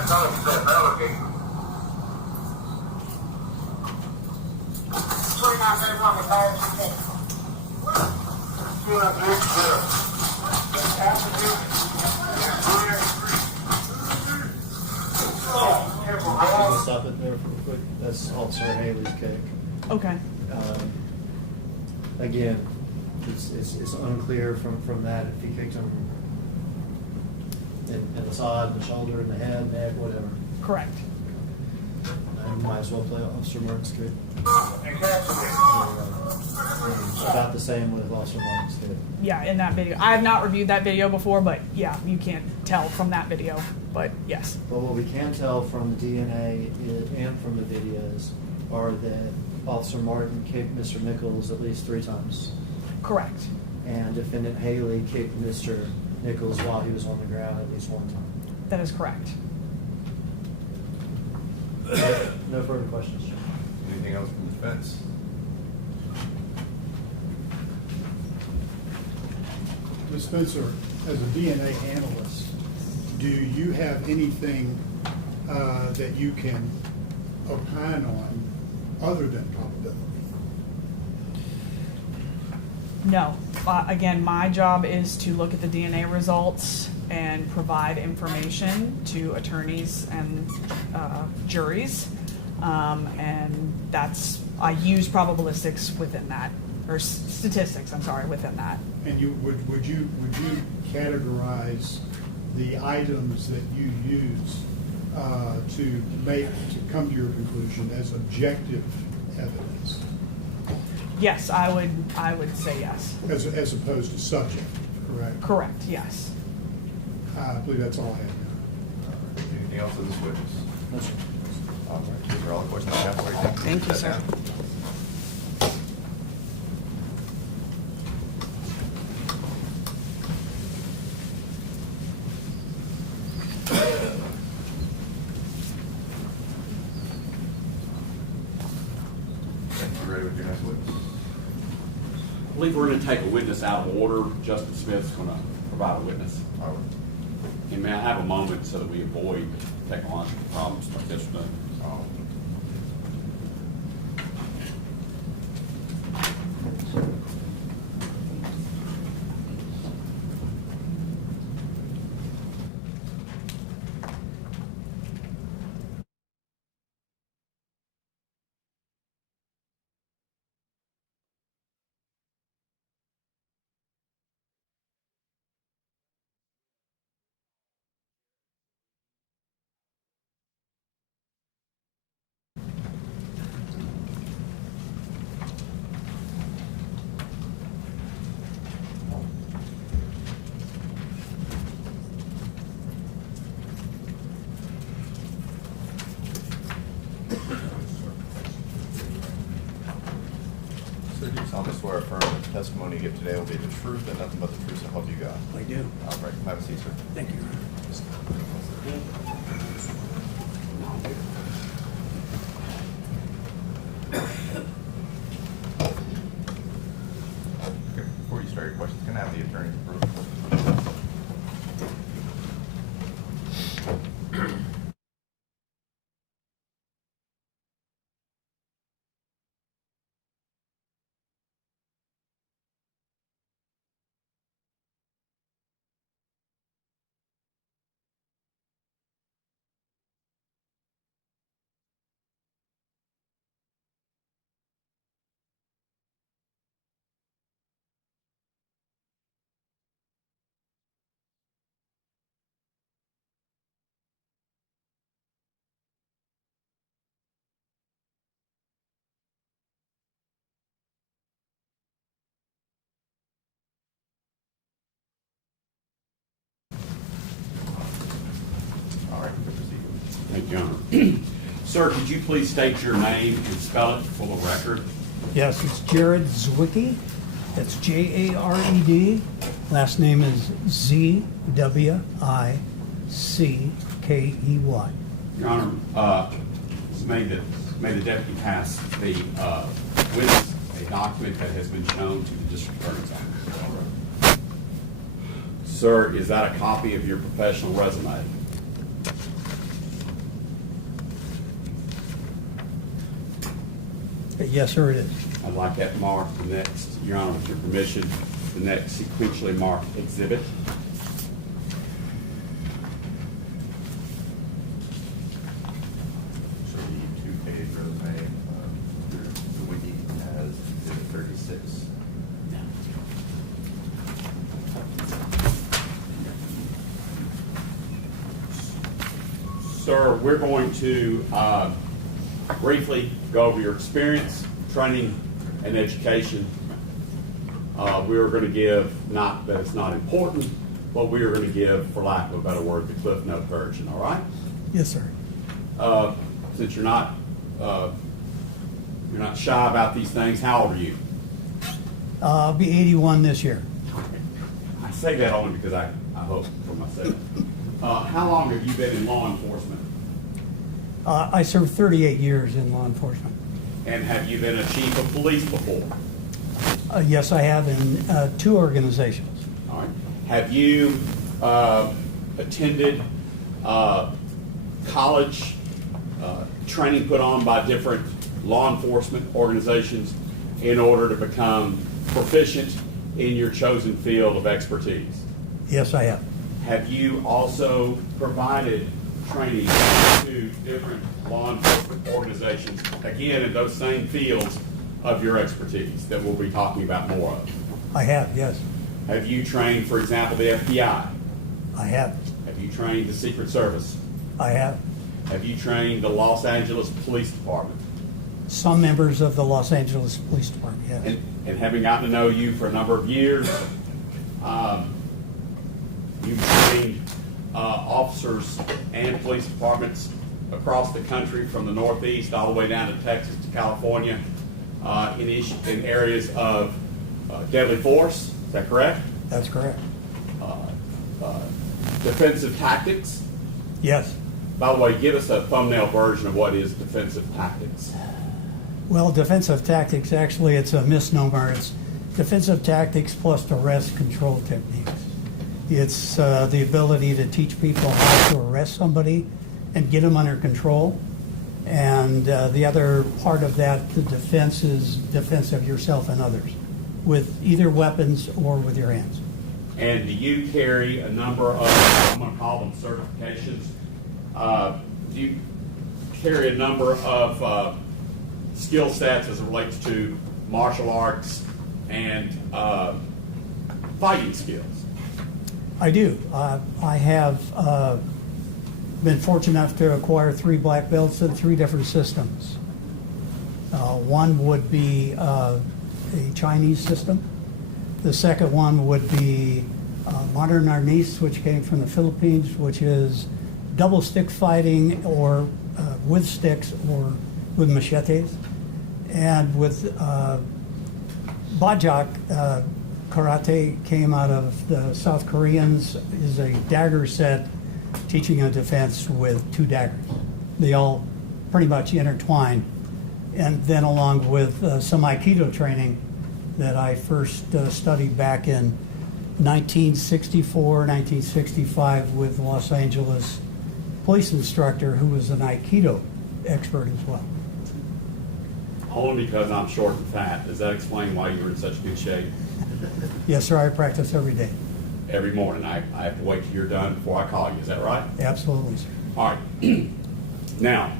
I thought it was that alligator. 2931 with fire today. Still have to Can we stop it there for a quick? That's Officer Haley's kick. Okay. Again, it's unclear from that if he kicked him in the side, the shoulder, in the head, neck, whatever. Correct. I might as well play Officer Martin's kick. Exactly. About the same with Officer Martin's kick. Yeah, in that video. I have not reviewed that video before, but yeah, you can't tell from that video. But yes. But what we can tell from the DNA and from the videos are that Officer Martin kicked Mr. Nichols at least 3 times. Correct. And Defendant Haley kicked Mr. Nichols while he was on the ground at least 1 time. That is correct. No further questions. Anything else from the defense? Ms. Spencer, as a DNA analyst, do you have anything that you can opine on other than probability? No. Again, my job is to look at the DNA results and provide information to attorneys and juries. And I use probabilistics within that, or statistics, I'm sorry, within that. And would you categorize the items that you use to come to your conclusion as objective evidence? Yes, I would say yes. As opposed to subjective, correct? Correct, yes. I believe that's all I have. Anything else of this witness? No, sir. All right, those are all the questions I have for you. Thank you, sir. You ready with your next witness? I believe we're going to take a witness out of order. Justin Smith's going to provide a witness. All right. And may I have a moment so that we avoid technological problems like this one? So do you solemnly swear or affirm that the testimony you give today will be the truth and nothing but the truth, so help you God? I do. All right, have a seat, sir. Thank you. Okay, before you start your questions, can I have the attorney's approval? All right, you can proceed. Thank you, Your Honor. Sir, could you please state your name and spell it for the record? Yes, it's Jared Zwicky. That's Jared. Last name is Zwickey. Your Honor, may the deputy pass the witness a document that has been shown to the district attorney's office. Sir, is that a copy of your professional resume? Yes, sir, it is. I'd like that marked the next, Your Honor, with your permission, the next sequentially marked exhibit. So the two-page resume, the wiki has exhibit 36. Sir, we're going to briefly go over your experience, training, and education. We are going to give, not that it's not important, but we are going to give, for lack of a better word, the Cliff Note version, all right? Yes, sir. Since you're not shy about these things, how old are you? I'll be 81 this year. I say that only because I hope for myself. How long have you been in law enforcement? I served 38 years in law enforcement. And have you been a chief of police before? Yes, I have in 2 organizations. All right. Have you attended college training put on by different law enforcement organizations in order to become proficient in your chosen field of expertise? Yes, I have. Have you also provided training to different law enforcement organizations, again, in those same fields of your expertise that we'll be talking about more of? I have, yes. Have you trained, for example, the FBI? I have. Have you trained the Secret Service? I have. Have you trained the Los Angeles Police Department? Some members of the Los Angeles Police Department, yes. And having gotten to know you for a number of years, you've trained officers and police departments across the country, from the Northeast all the way down to Texas to California, in areas of deadly force. Is that correct? That's correct. Defensive tactics. Yes. By the way, give us a thumbnail version of what is defensive tactics. Well, defensive tactics, actually, it's a misnomer. It's defensive tactics plus arrest control techniques. It's the ability to teach people how to arrest somebody and get them under control. And the other part of that, the defense, is defense of yourself and others with either weapons or with your hands. And do you carry a number of, I'm going to call them certifications, do you carry a number of skill sets as it relates to martial arts and fighting skills? I do. I have been fortunate enough to acquire 3 black belts in 3 different systems. One would be a Chinese system. The second one would be modern arnis, which came from the Philippines, which is double stick fighting, or with sticks or with machetes. And with Bajak, karate came out of the South Koreans, is a dagger set teaching a defense with 2 daggers. They all pretty much intertwine. And then along with some Aikido training that I first studied back in 1964, 1965 with Los Angeles police instructor who was an Aikido expert as well. Only because I'm short and fat. Does that explain why you're in such good shape? Yes, sir, I practice every day. Every morning. I have to wait till you're done before I call you. Is that right? Absolutely, sir. All right. Now,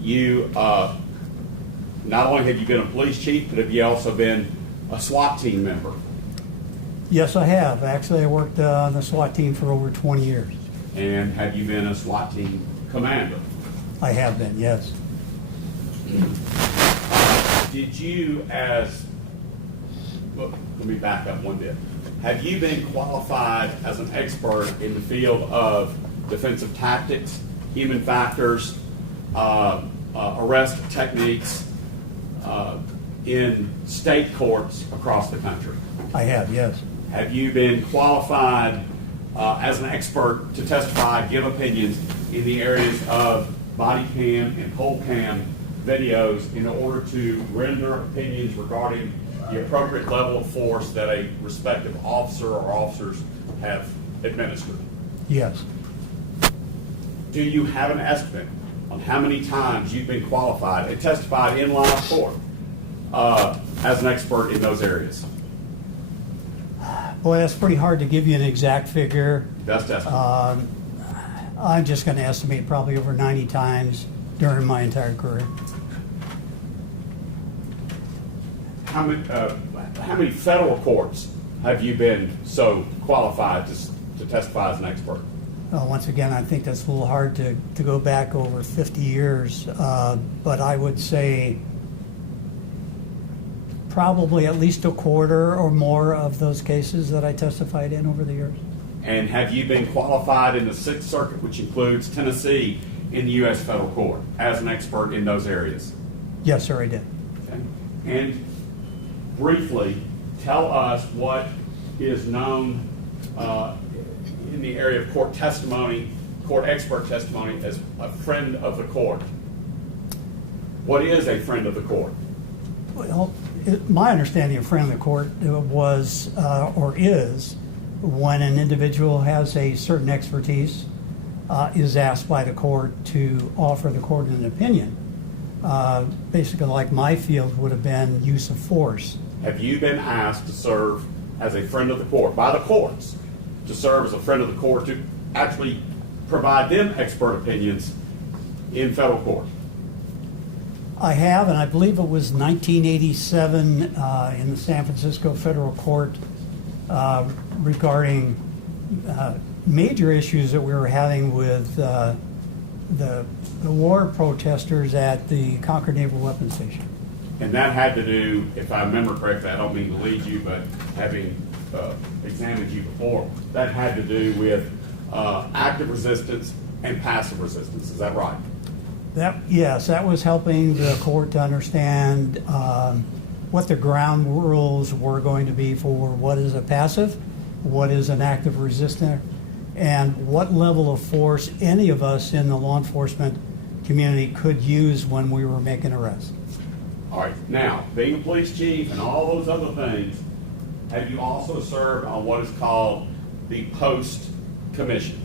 you, not only have you been a police chief, but have you also been a SWAT team member? Yes, I have. Actually, I worked on the SWAT team for over 20 years. And have you been a SWAT team commander? I have been, yes. Did you, let me back up one bit. Have you been qualified as an expert in the field of defensive tactics, human factors, arrest techniques in state courts across the country? I have, yes. Have you been qualified as an expert to testify, give opinions in the areas of body cam and whole cam videos in order to render opinions regarding the appropriate level of force that a respective officer or officers have administered? Yes. Do you have an estimate on how many times you've been qualified and testified in live court as an expert in those areas? Boy, that's pretty hard to give you an exact figure. Best estimate. I'm just going to estimate probably over 90 times during my entire career. How many federal courts have you been so qualified to testify as an expert? Once again, I think that's a little hard to go back over 50 years, but I would say probably at least a quarter or more of those cases that I testified in over the years. And have you been qualified in the Sixth Circuit, which includes Tennessee, in the U.S. federal court as an expert in those areas? Yes, sir, I did. Okay. And briefly, tell us what is known in the area of court testimony, court expert testimony, as a friend of the court. What is a friend of the court? Well, my understanding of friend of the court was or is when an individual has a certain expertise, is asked by the court to offer the court an opinion. Basically, like my field would have been use of force. Have you been asked to serve as a friend of the court, by the courts, to serve as a friend of the court, to actually provide them expert opinions in federal court? I have, and I believe it was 1987 in the San Francisco Federal Court regarding major issues that we were having with the war protesters at the Concord Naval Weapons Station. And that had to do, if I remember correctly, I don't mean to lead you, but having examined you before, that had to do with active resistance and passive resistance. Is that right? Yes, that was helping the court to understand what the ground rules were going to be for what is a passive, what is an active resistor, and what level of force any of us in the law enforcement community could use when we were making arrests. All right. Now, being a police chief and all those other things, have you also served on what is called the Post Commission?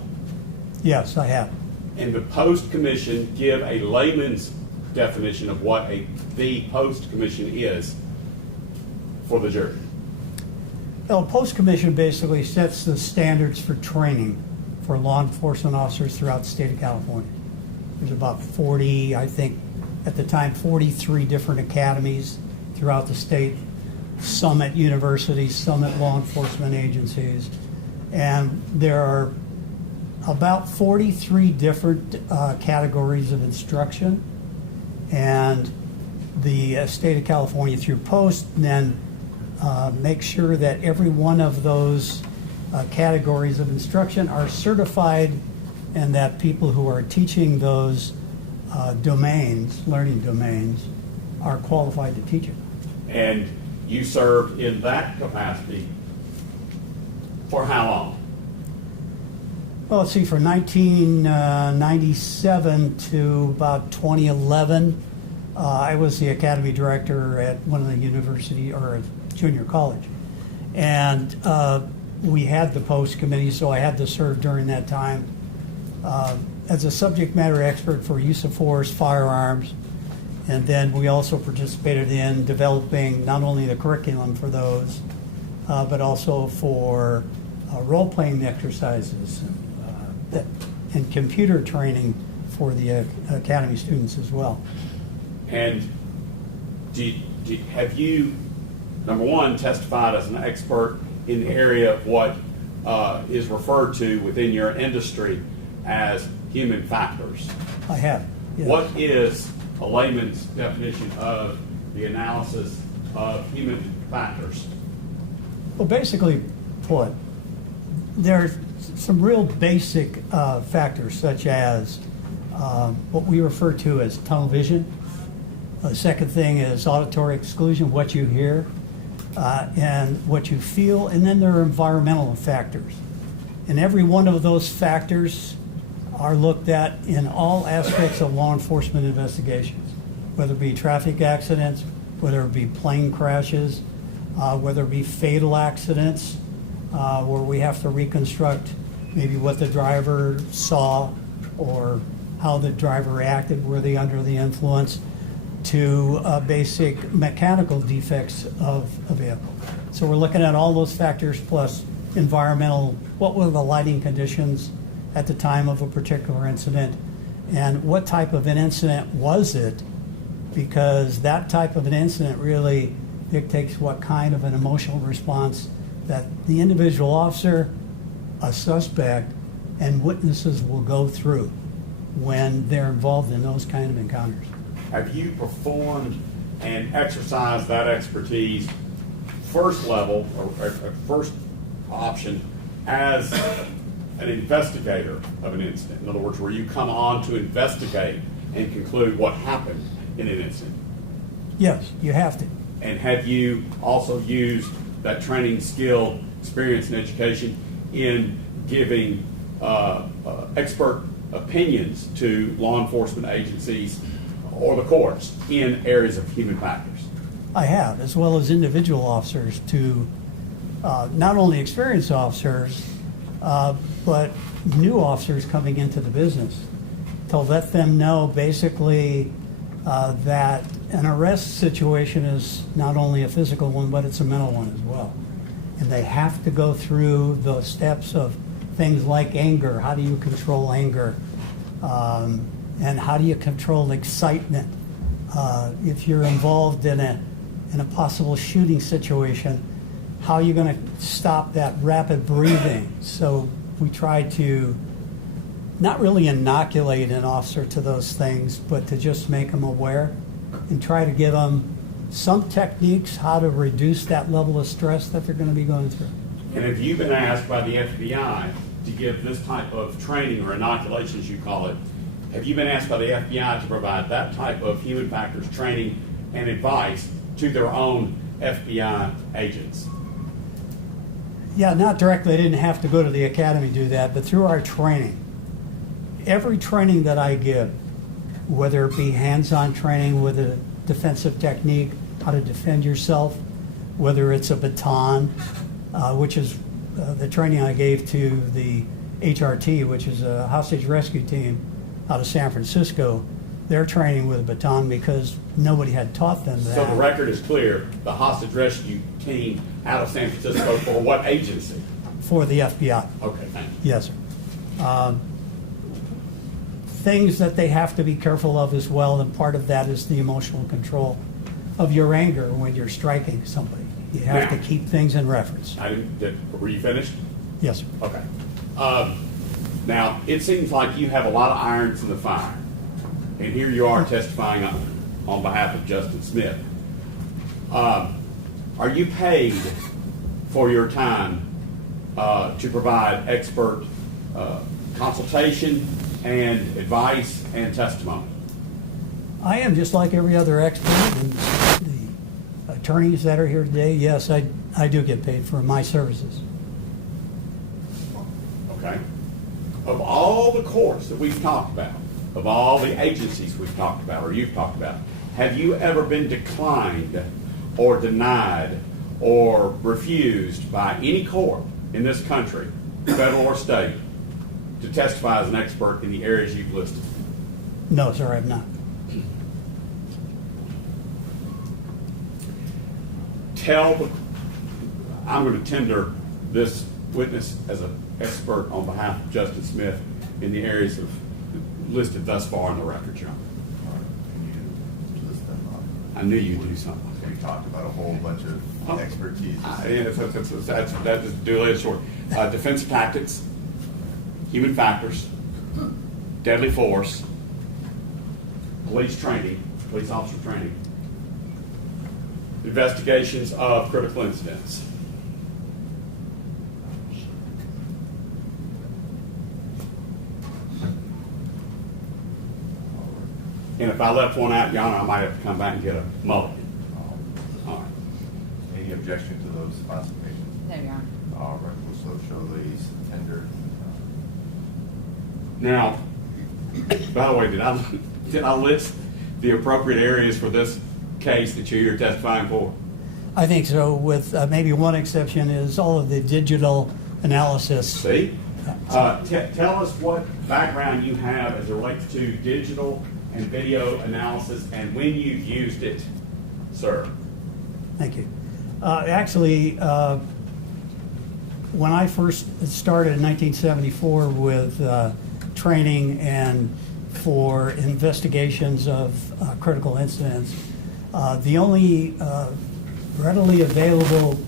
Yes, I have. And the Post Commission, give a layman's definition of what the Post Commission is for the jury. Well, Post Commission basically sets the standards for training for law enforcement officers throughout the state of California. There's about 40, I think, at the time, 43 different academies throughout the state, some at universities, some at law enforcement agencies, and there are about 43 different categories of instruction, and the state of California through Post then makes sure that every one of those categories of instruction are certified, and that people who are teaching those domains, learning domains, are qualified to teach it. And you served in that capacity for how long? Well, let's see, from 1997 to about 2011, I was the academy director at one of the university or a junior college. And we had the post committee, so I had to serve during that time as a subject matter expert for use of force, firearms, and then we also participated in developing not only the curriculum for those, but also for role-playing exercises and computer training for the academy students as well. And have you, number one, testified as an expert in the area of what is referred to within your industry as human factors? I have. Yes. What is a layman's definition of the analysis of human factors? Well, basically put, there's some real basic factors such as what we refer to as tunnel vision. The second thing is auditory exclusion, what you hear and what you feel, and then there are environmental factors. And every one of those factors are looked at in all aspects of law enforcement investigations, whether it be traffic accidents, whether it be plane crashes, whether it be fatal accidents, where we have to reconstruct maybe what the driver saw or how the driver acted, were they under the influence, to to basic mechanical defects of a vehicle. So we're looking at all those factors plus environmental, what were the lighting conditions at the time of a particular incident, and what type of an incident was it, because that type of an incident really dictates what kind of an emotional response that the individual officer, a suspect, and witnesses will go through when they're involved in those kind of encounters. Have you performed and exercised that expertise first level or first option as an investigator of an incident? In other words, where you come on to investigate and conclude what happened in an incident? Yes, you have to. And have you also used that training, skill, experience, and education in giving expert opinions to law enforcement agencies or the courts in areas of human factors? I have, as well as individual officers to not only experienced officers, but new officers coming into the business, to let them know basically that an arrest situation is not only a physical one, but it's a mental one as well. And they have to go through the steps of things like anger. How do you control anger? And how do you control excitement? If you're involved in a possible shooting situation, how are you going to stop that rapid breathing? So we try to not really inoculate an officer to those things, but to just make them aware and try to give them some techniques how to reduce that level of stress that they're going to be going through. And have you been asked by the FBI to give this type of training or inoculation, as you call it? Have you been asked by the FBI to provide that type of human factors training and advice to their own FBI agents? Yeah, not directly. I didn't have to go to the academy to do that, but through our training. Every training that I give, whether it be hands-on training with a defensive technique, how to defend yourself, whether it's a baton, which is the training I gave to the HRT, which is a hostage rescue team out of San Francisco. They're training with a baton because nobody had taught them that. So the record is clear, the hostage rescue team out of San Francisco for what agency? For the FBI. Okay, thank you. Yes, sir. Things that they have to be careful of as well, and part of that is the emotional control of your anger when you're striking somebody. You have to keep things in reference. Were you finished? Yes, sir. Okay. Now, it seems like you have a lot of irons in the fire, and here you are testifying on behalf of Justin Smith. Are you paid for your time to provide expert consultation and advice and testimony? I am just like every other expert, and the attorneys that are here today. Yes, I do get paid for my services. Okay. Of all the courts that we've talked about, of all the agencies we've talked about or you've talked about, have you ever been declined or denied or refused by any court in this country, federal or state, to testify as an expert in the areas you've listed? No, sir, I have not. I'm going to tender this witness as an expert on behalf of Justin Smith in the areas listed thus far in the record, Your Honor. Can you list them off? I knew you'd do something. So you talked about a whole bunch of expertise. That is duly short. Defensive tactics, human factors, deadly force, police training, police officer training, investigations of critical incidents. And if I left one out, Your Honor, I might have to come back and get a mulligan. All right. Any objection to those classifications? No, Your Honor. All right, we'll so show these tendered. Now, by the way, did I list the appropriate areas for this case that you're here testifying for? I think so, with maybe one exception is all of the digital analysis. See? Tell us what background you have as it relates to digital and video analysis, and when you used it, sir? Thank you. Actually, when I first started in 1974 with training and for investigations of critical incidents, the only readily available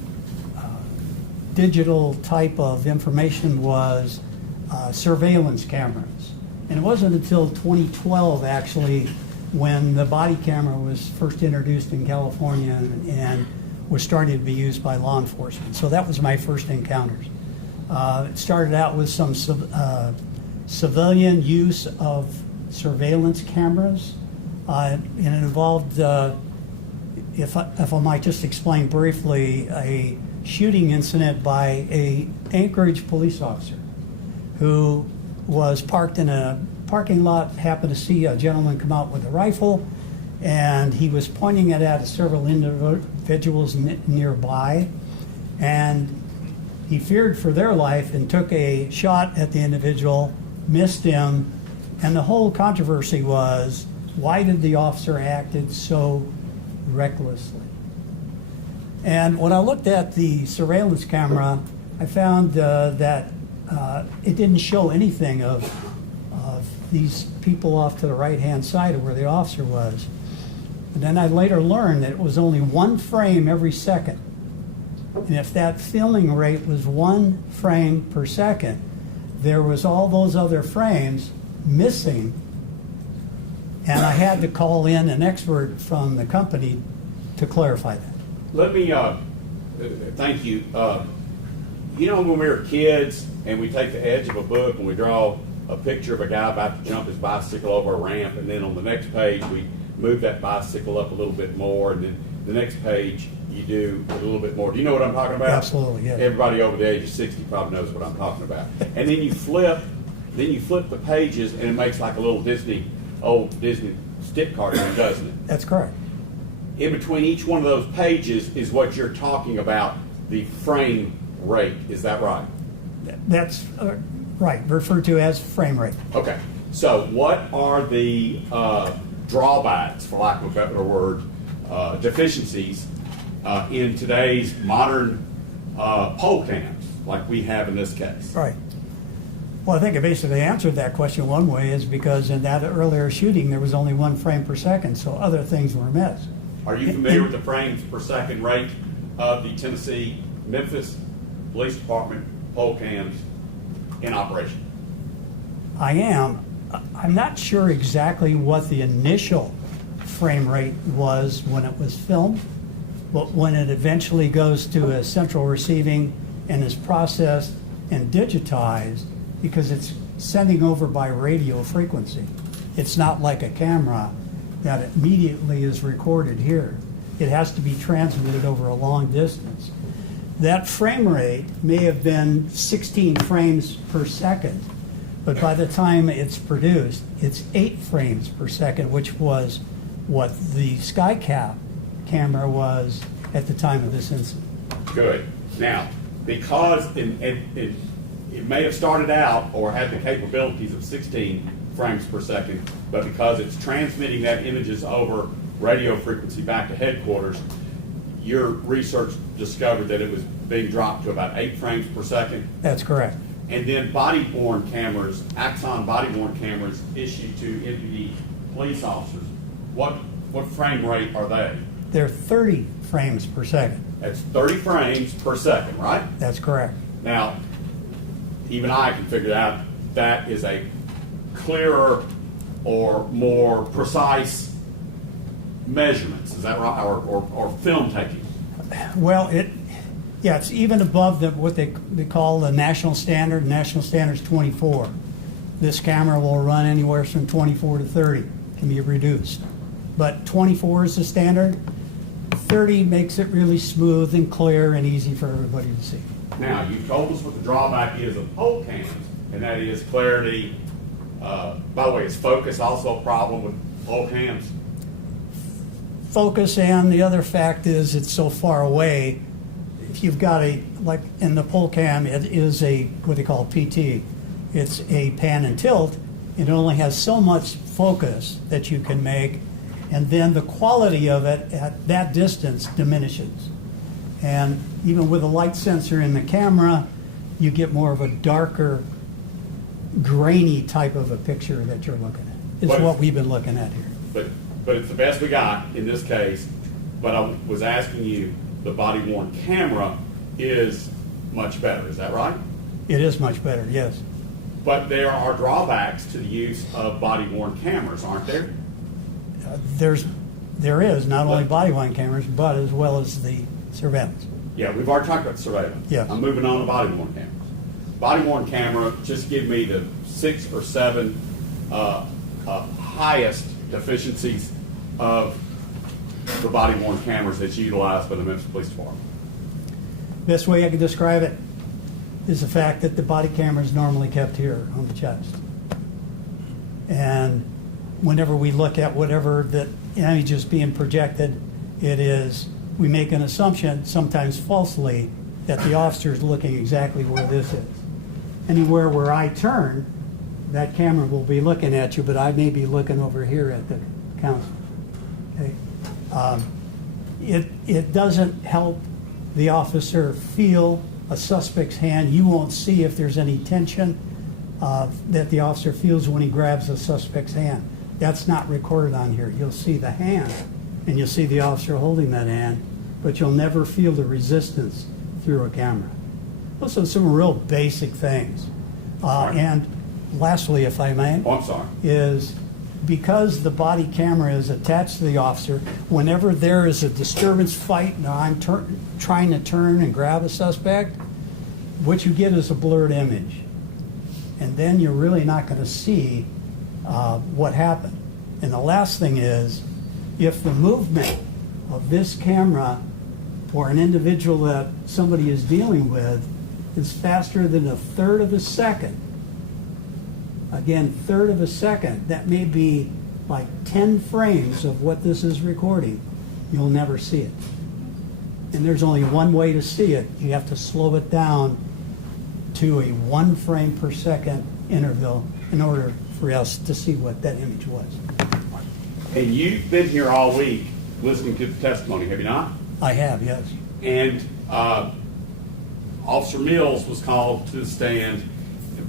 digital type of information was surveillance cameras. And it wasn't until 2012, actually, when the body camera was first introduced in California and was starting to be used by law enforcement. So that was my first encounters. It started out with some civilian use of surveillance cameras, and it involved, if I might just explain briefly, a shooting incident by a Anchorage police officer who was parked in a parking lot, happened to see a gentleman come out with a rifle, and he was pointing it at several individuals nearby, and he feared for their life and took a shot at the individual, missed him, and the whole controversy was, why did the officer acted so recklessly? And when I looked at the surveillance camera, I found that it didn't show anything of these people off to the right-hand side of where the officer was. And then I later learned that it was only one frame every second. And if that filming rate was 1 frame per second, there was all those other frames missing. And I had to call in an expert from the company to clarify that. Let me, thank you. You know, when we were kids and we take the edge of a book and we draw a picture of a guy about to jump his bicycle over a ramp, and then on the next page we move that bicycle up a little bit more, and then the next page you do a little bit more. Do you know what I'm talking about? Absolutely, yeah. Everybody over the age of 60 probably knows what I'm talking about. And then you flip the pages, and it makes like a little old Disney stick cartoon, doesn't it? That's correct. In between each one of those pages is what you're talking about, the frame rate. Is that right? That's right, referred to as frame rate. Okay. So what are the drawbacks, for lack of a better word, deficiencies in today's modern poll cams like we have in this case? Right. Well, I think I basically answered that question one way is because in that earlier shooting there was only 1 frame per second, so other things were missed. Are you familiar with the frames per second rate of the Tennessee Memphis Police Department poll cams in operation? I am. I'm not sure exactly what the initial frame rate was when it was filmed, but when it eventually goes to a central receiving and is processed and digitized, because it's sending over by radio frequency. It's not like a camera that immediately is recorded here. It has to be transmitted over a long distance. That frame rate may have been 16 frames per second, but by the time it's produced, it's 8 frames per second, which was what the SkyCap camera was at the time of this incident. Good. Now, because it may have started out or had the capabilities of 16 frames per second, but because it's transmitting that images over radio frequency back to headquarters, your research discovered that it was being dropped to about 8 frames per second. That's correct. And then body-worn cameras, Axon body-worn cameras issued to MPD police officers, what frame rate are they? They're 30 frames per second. That's 30 frames per second, right? That's correct. Now, even I can figure out that is a clearer or more precise measurements. Is that right? Or film taking? Well, it's even above what they call the national standard. National standard's 24. This camera will run anywhere from 24 to 30. Can be reduced. But 24 is the standard. 30 makes it really smooth and clear and easy for everybody to see. Now, you've told us what the drawback is of poll cams, and that is clarity. By the way, is focus also a problem with poll cams? Focus, and the other fact is it's so far away. If you've got like in the poll cam, it is what they call PT. It's a pan and tilt, It only has so much focus that you can make, and then the quality of it at that distance diminishes. And even with a light sensor in the camera, you get more of a darker, grainy type of a picture that you're looking at. It's But- what we've been looking at here. But it's the best we got in this case. But I was asking you, the body-worn camera is much better, is that right? It is much better, yes. But there are drawbacks to the use of body-worn cameras, aren't there? There is, not only body-worn cameras, but as well as the surveillance. Yeah, we've already talked about surveillance. Yes. I'm moving on to body-worn cameras. Body-worn camera, just give me the 6 or 7 highest deficiencies of the body-worn cameras that's utilized by the Memphis Police Department. Best way I can describe it is the fact that the body camera is normally kept here on the chest. And whenever we look at whatever that image is being projected, we make an assumption, sometimes falsely, that the officer is looking exactly where this is. Anywhere where I turn, that camera will be looking at you, but I may be looking over here at the counsel. Okay? It doesn't help the officer feel a suspect's hand. You won't see if there's any tension that the officer feels when he grabs a suspect's hand. That's not recorded on here. You'll see the hand, and you'll see the officer holding that hand, but you'll never feel the resistance through a camera. Those are some real basic things. And lastly, if I may, Oh, I'm sorry. is because the body camera is attached to the officer, whenever there is a disturbance fight and I'm trying to turn and grab a suspect, what you get is a blurred image. And then you're really not going to see what happened. And the last thing is, if the movement of this camera for an individual that somebody is dealing with is faster than 1/3 of a second, again, 1/3 of a second, that may be like 10 frames of what this is recording, you'll never see it. And there's only one way to see it. You have to slow it down to a 1 frame per second interval in order for us to see what that image was. And you've been here all week listening to the testimony, have you not? I have, yes. And Officer Mills was called to the stand,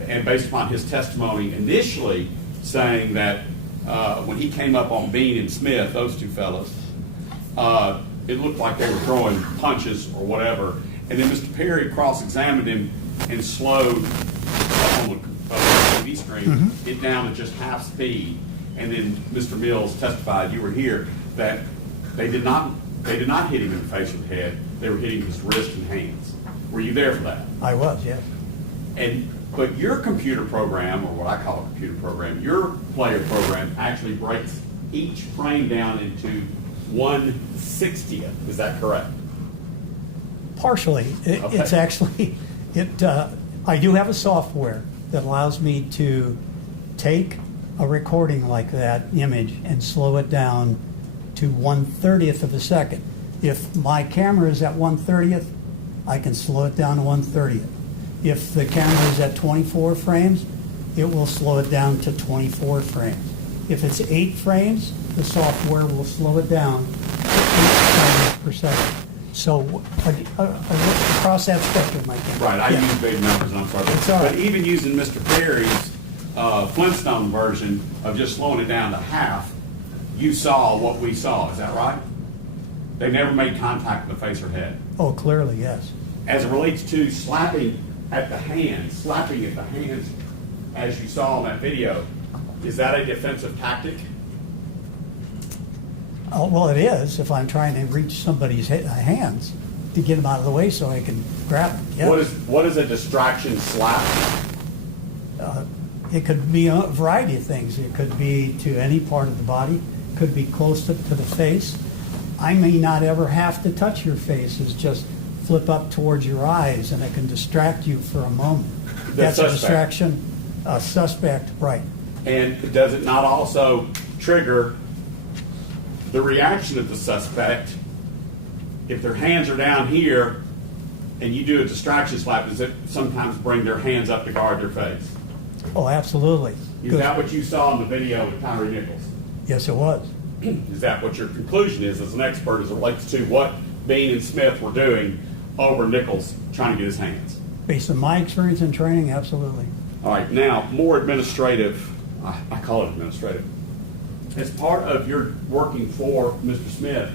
and based upon his testimony initially saying that when he came up on Bean and Smith, those two fellas, it looked like they were throwing punches or whatever. And then Mr. Perry cross-examined him and slowed up on the TV screen it down to just half speed. And then Mr. Mills testified, you were here, that they did not hit him in the face or the head. They were hitting his wrist and hands. Were you there for that? I was, yes. But your computer program, or what I call a computer program, your player program actually breaks each frame down into 1/60th. Is that correct? Partially. It's actually, I do have a software that allows me to take a recording like that image and slow it down to 1/30th of a second. If my camera is at 1/30th, I can slow it down to 1/30th. If the camera is at 24 frames, it will slow it down to 24 frames. If it's 8 frames, the software will slow it down to 8 frames per second. So across that spectrum, I can. Right, I use big numbers, and I'm sorry. It's all right. But even using Mr. Perry's Flintstone version of just slowing it down to half, you saw what we saw, is that right? They never made contact with the face or head. Oh, clearly, yes. As it relates to slapping at the hands, as you saw in that video, is that a defensive tactic? Oh, well, it is if I'm trying to reach somebody's hands to get them out of the way so I can grab them. Yeah. What is a distraction slap? It could be a variety of things. It could be to any part of the body. It could be close to the face. I may not ever have to touch your face. It's just flip up towards your eyes, and it can distract you for a moment. That's a distraction. A suspect, right. And does it not also trigger the reaction of the suspect if their hands are down here and you do a distraction slap? Does it sometimes bring their hands up to guard their face? Oh, absolutely. Is that what you saw in the video with Tyre Nichols? Yes, it was. Is that what your conclusion is as an expert as it relates to what Bean and Smith were doing over Nichols trying to get his hands? Based on my experience and training, absolutely. All right, now, more administrative, I call it administrative. As part of your working for Mr. Smith,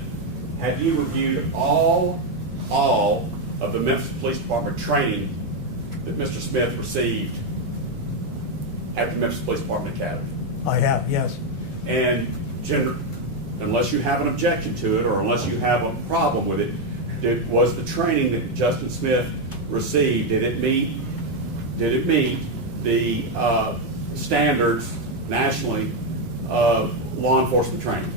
have you reviewed all of the Memphis Police Department training that Mr. Smith received at the Memphis Police Department Academy? I have, yes. And unless you have an objection to it or unless you have a problem with it, was the training that Justin Smith received, did it meet the standards nationally of law enforcement training?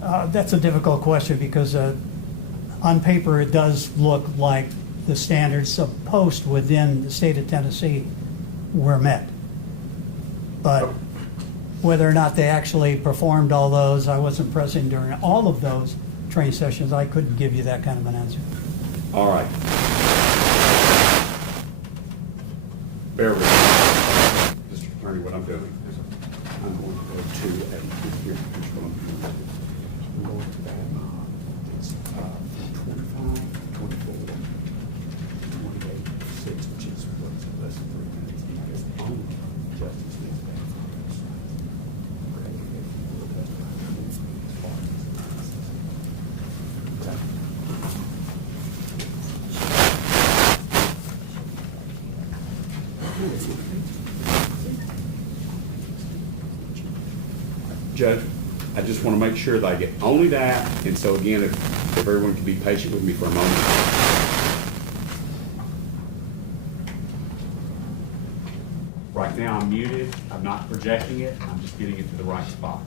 That's a difficult question because on paper it does look like the standards of post within the state of Tennessee were met. But whether or not they actually performed all those, I wasn't present during all of those training sessions. I couldn't give you that kind of an answer. All right. Bear with me. District Attorney, what I'm doing is I'm going to go to, and here's what I'm doing. I'm going to that, it's 25, 24, 28, 6, which is less than 3 minutes. And that is only Justice Smith's background. Judge, I just want to make sure that I get only that, and so again, if everyone can be patient with me for a moment. Right now I'm muted, I'm not projecting it, I'm just getting it to the right spot.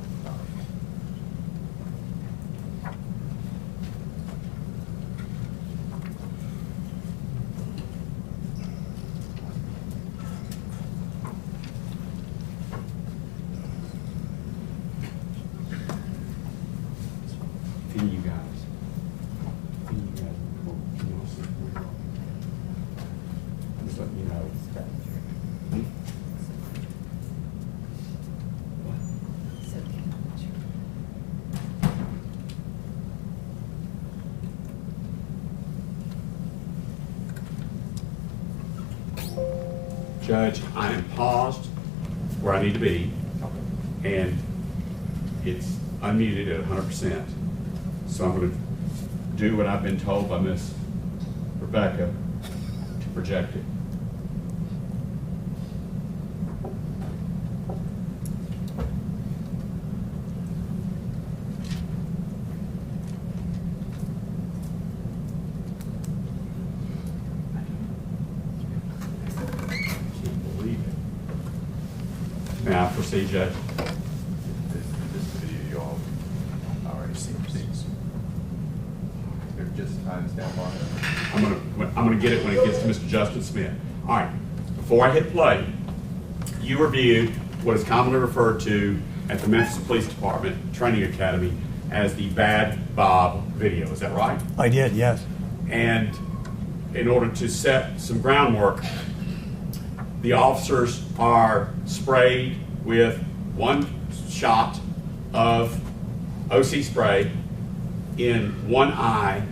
You guys. Just let me know. Judge, I am paused where I need to be, and it's unmuted at 100%. So I'm going to do what I've been told by Miss Rebecca to project it. I can't believe it. May I proceed, Judge? This video you all already seen. Just timestamp on it. I'm gonna get it when it gets to Mr. Justin Smith. All right, before I hit play, you reviewed what is commonly referred to at the Memphis Police Department Training Academy as the Bad Bob video. Is that right? I did, yes. And in order to set some groundwork, the officers are sprayed with one shot of OC spray in one eye,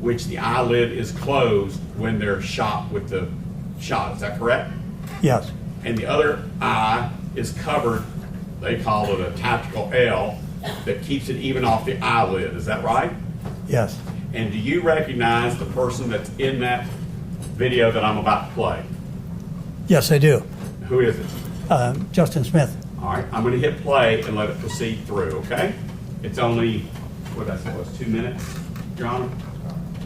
which the eyelid is closed when they're shot with the shot. Is that correct? Yes. And the other eye is covered, they call it a tactical L, that keeps it even off the eyelid. Is that right? Yes. And do you recognize the person that's in that video that I'm about to play? Yes, I do. Who is it? Justin Smith. All right, I'm going to hit play and let it proceed through, okay? It's only, what I said was 2 minutes, Your Honor?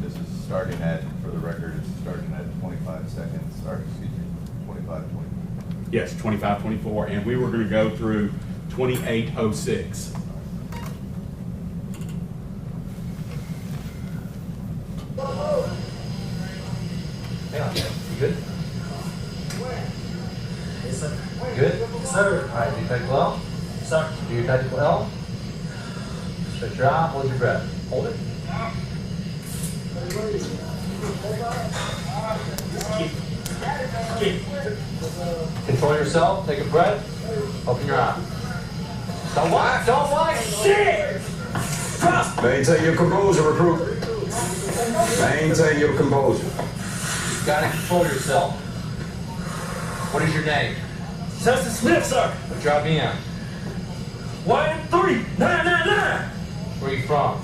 This is starting at, for the record, it's starting at 25 seconds, or excuse me, 25, 24. Yes, 25-24, and we were going to go through 28:06. Hang on. You good? Yes, sir. Good? Yes, sir. All right, do you tactical L? Sir. Do your tactical L. Stretch your eye, hold your breath. Hold it. Control yourself. Take a breath. Open your eyes. Don't lie. Shit! Maintain your composure, recruit. Maintain your composure. You gotta control yourself. What is your name? Justin Smith, sir. What's your IBM? 13999. Where are you from?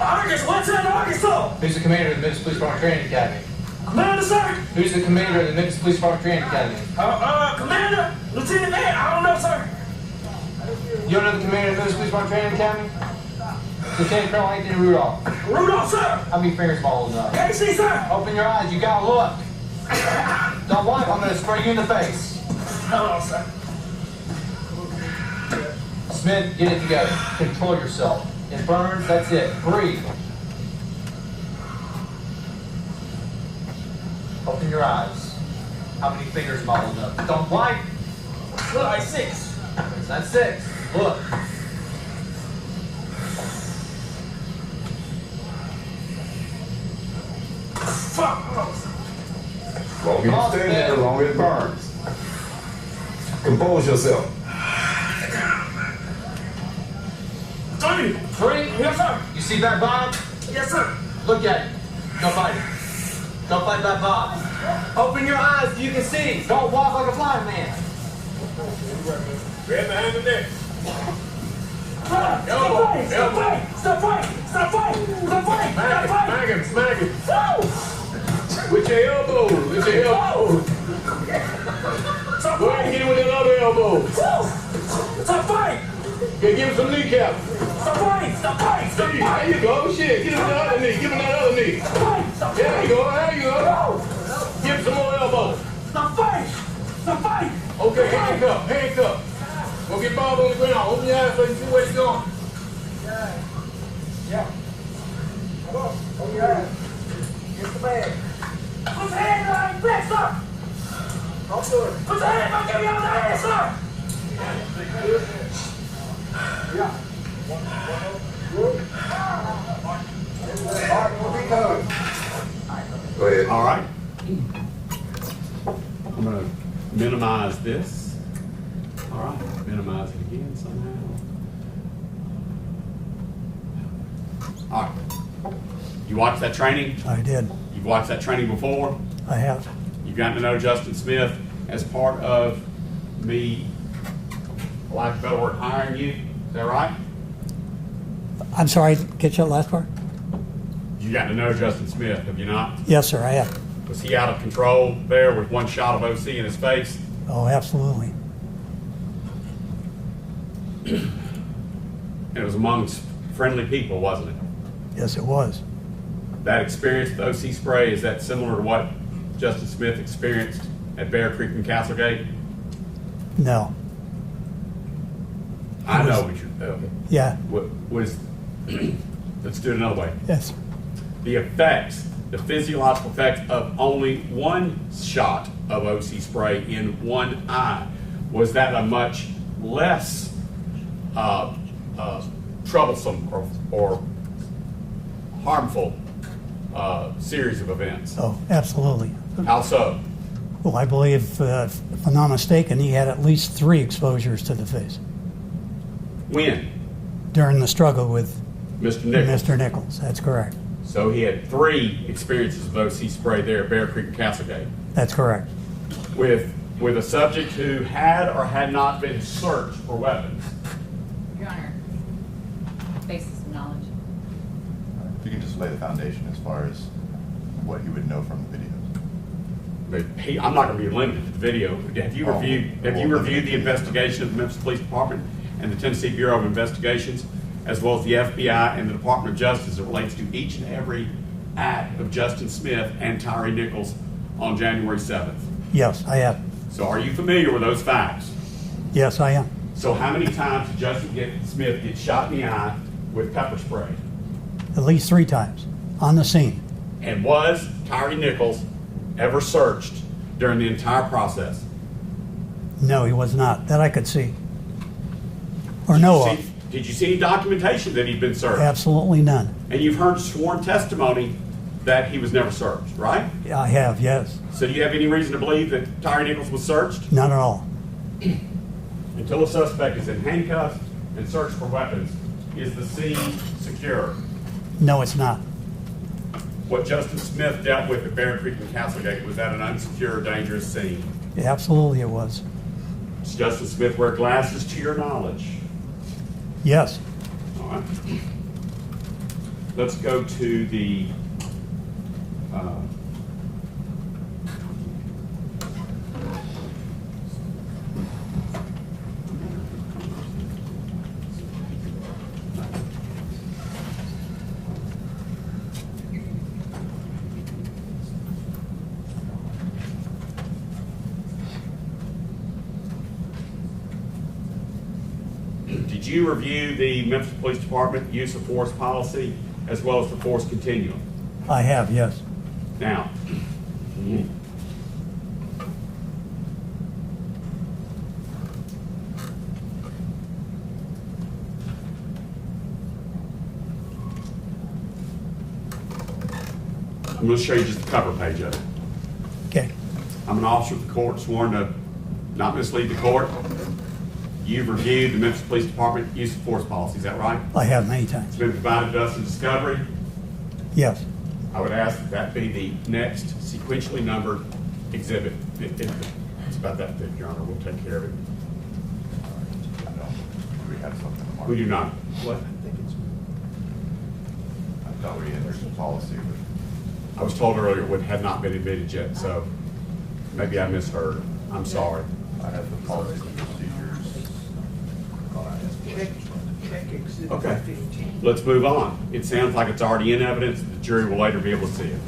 Arkansas, what's in Arkansas? Who's the commander of the Memphis Police Department Training Academy? Commander, sir. Who's the commander of the Memphis Police Department Training Academy? Commander, Lieutenant Dan. I don't know, sir. You don't know the commander of the Memphis Police Department Training Academy? Lieutenant Colonel Anthony Rudolph. Rudolph, sir. How many fingers balled up? Can't see, sir. Open your eyes. You gotta look. Don't lie. I'm gonna spray you in the face. Hello, sir. Smith, get it together. Control yourself. It burns. That's it. Breathe. Open your eyes. How many fingers balled up? Don't lie. Look, like 6. That's 6. Look. Fuck. Long as you stand there, long as it burns. Compose yourself. 3. Yes, sir. You see that Bob? Yes, sir. Look at it. Don't fight it. Don't fight that Bob. Open your eyes so you can see. Don't walk like a blind man. Grab behind the neck. Elbow. Stop fighting! Stop fighting! Stop fighting! Stop fighting! Stop fighting! Smack him. No! With your elbow. With your elbow. Stop Go ahead and fighting! hit him with that other elbow. No! Stop fighting! Okay, give him some kneecap. Stop fighting! Stop fighting! Stop There fighting! you go. Shit. Give him the other knee. Give him that other knee. Stop fighting! Stop There you go. There you go. No! Give him some more elbow. Stop fighting! Stop fighting! Okay, handcuff. Handcuff. Go get Bob on the ground. Open your eyes so you can see where he's going. Yeah. Come on. Open your eyes. Get the bag. Put your hand behind your back, sir! I'll do it. Put your hand back in your hand, sir! Yeah. Go ahead. All right. I'm going to minimize this. All right, minimize it again somehow. All right. You watched that training? I did. You've watched that training before? I have. You've gotten to know Justin Smith as part of me, for lack of a better word, hiring you. Is that right? I'm sorry, get your last part? You got to know Justin Smith, have you not? Yes, sir, I have. Was he out of control there with one shot of OC in his face? Oh, absolutely. And it was amongst friendly people, wasn't it? Yes, it was. That experience with OC spray, is that similar to what Justin Smith experienced at Bear Creek and Castlegate? No. I know what you're, okay. Yeah, Was, let's do it another way. yes. The effects, the physiological effects of only one shot of OC spray in one eye, was that a much less troublesome or harmful series of events? Oh, absolutely. How so? Well, I believe, if I'm not mistaken, he had at least 3 exposures to the face When? during the struggle with Mr. Nichols. Mr. Nichols. That's correct. So he had 3 experiences of OC spray there at Bear Creek and Castlegate That's correct. with a subject who had or had not been searched for weapons. Your Honor, basis of knowledge. If you can just lay the foundation as far as what he would know from the videos. But I'm not going to be limited to the video. Have you reviewed the investigation of the Memphis Police Department and the Tennessee Bureau of Investigations, as well as the FBI and the Department of Justice as it relates to each and every act of Justin Smith and Tyre Nichols on January 7th? Yes, I have. So are you familiar with those facts? Yes, I am. So how many times did Justin Smith get shot in the eye with pepper spray? At least 3 times on the scene. And was Tyre Nichols ever searched during the entire process? No, he was not. That I could see. Or know of. Did you see any documentation that he'd been searched? Absolutely none. And you've heard sworn testimony that he was never searched, right? I have, yes. So do you have any reason to believe that Tyre Nichols was searched? None at all. Until a suspect is in handcuffs and searched for weapons, is the scene secure? No, it's not. What Justin Smith dealt with at Bear Creek and Castlegate, was that an unsecure, dangerous scene? Absolutely it was. Does Justin Smith wear glasses to your knowledge? Yes. All right. Let's go to the Did you review the Memphis Police Department use of force policy as well as the force continuum? I have, yes. Now, I'm going to show you just the cover page of it. Okay. I'm an officer of the court sworn to not mislead the court. You've reviewed the Memphis Police Department use of force policy, is that right? I have many times. It's been provided to us in discovery. Yes. I would ask that that be the next sequentially numbered exhibit. It's about that thick, Your Honor. We'll take care of it. Do we have something marked? We do not. What? I thought we had some policy, but I was told earlier it had not been admitted yet, so maybe I misheard. I'm sorry. I have the policies and procedures. Okay. Let's move on. It sounds like it's already in evidence. The jury will later be able to see it.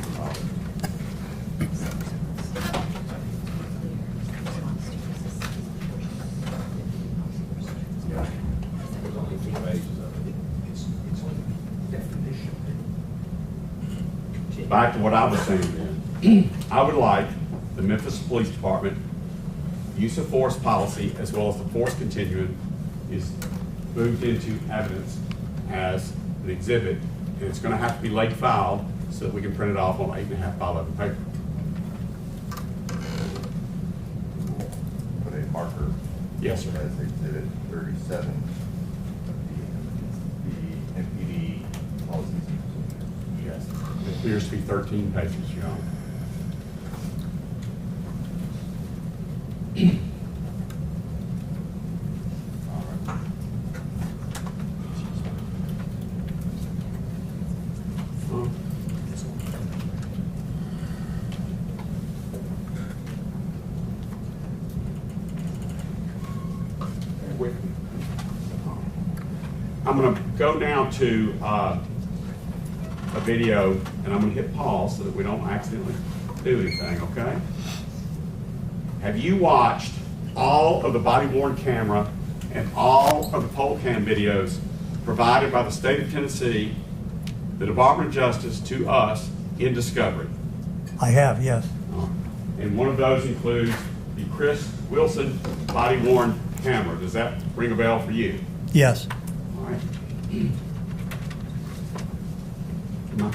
Back to what I was saying then. I would like the Memphis Police Department use of force policy as well as the force continuum is moved into evidence as an exhibit, and it's going to have to be late filed so that we can print it off on 8.5 by 11 paper. Put a marker. Yes, sir. As exhibit 37, the MPD policies and procedures. Yes. It appears to be 13 pages, Your Honor. I'm going to go now to a video, and I'm going to hit pause so that we don't accidentally do anything, okay? Have you watched all of the body-worn camera and all of the poll cam videos provided by the state of Tennessee, the Department of Justice, to us in discovery? I have, yes. And one of those includes the Chris Wilson body-worn camera. Does that ring a bell for you? Yes. All right. Come on.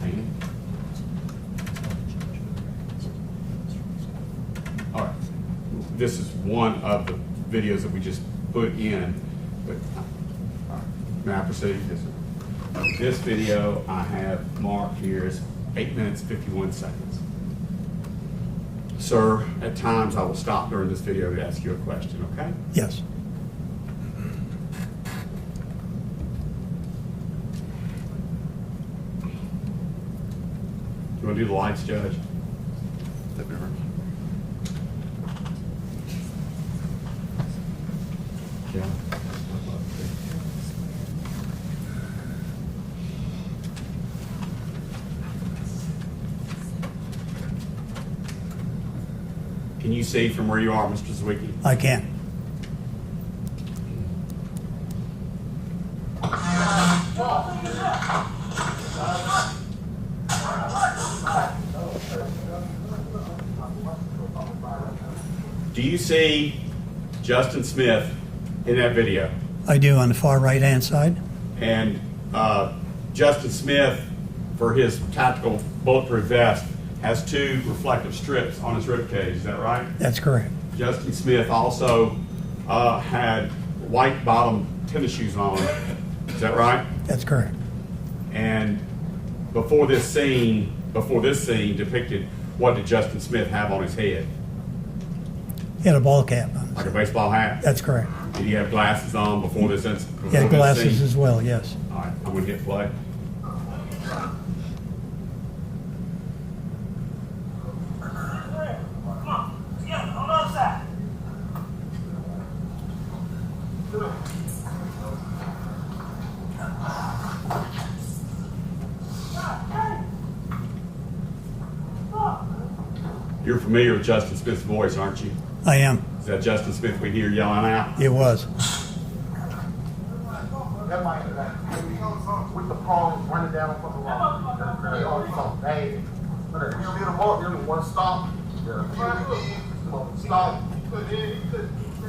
Hang on. All right. This is one of the videos that we just put in, but may I proceed? Yes, sir. This video I have marked here is 8 minutes, 51 seconds. Sir, at times I will stop during this video to ask you a question, okay? Yes. You want to do the lights, Judge? That'd be right. Yeah. Can you see from where you are, Mr. Zwicky? I can. Do you see Justin Smith in that video? I do on the far right-hand side. And Justin Smith for his tactical bulletproof vest has 2 reflective strips on his rib cage. Is that right? That's correct. Justin Smith also had white bottom tennis shoes on. Is that right? That's correct. And before this scene depicted, what did Justin Smith have on his head? He had a ball cap on. Like a baseball hat? That's correct. Did he have glasses on before this incident? He had glasses as well, yes. All right, I'm going to hit play. You're familiar with Justin Smith's voice, aren't you? I am. Is that Justin Smith we hear yelling out? It was. That might be that. With the palms running down from the wall. They already so bad. You hit them up, you one stop. Stop.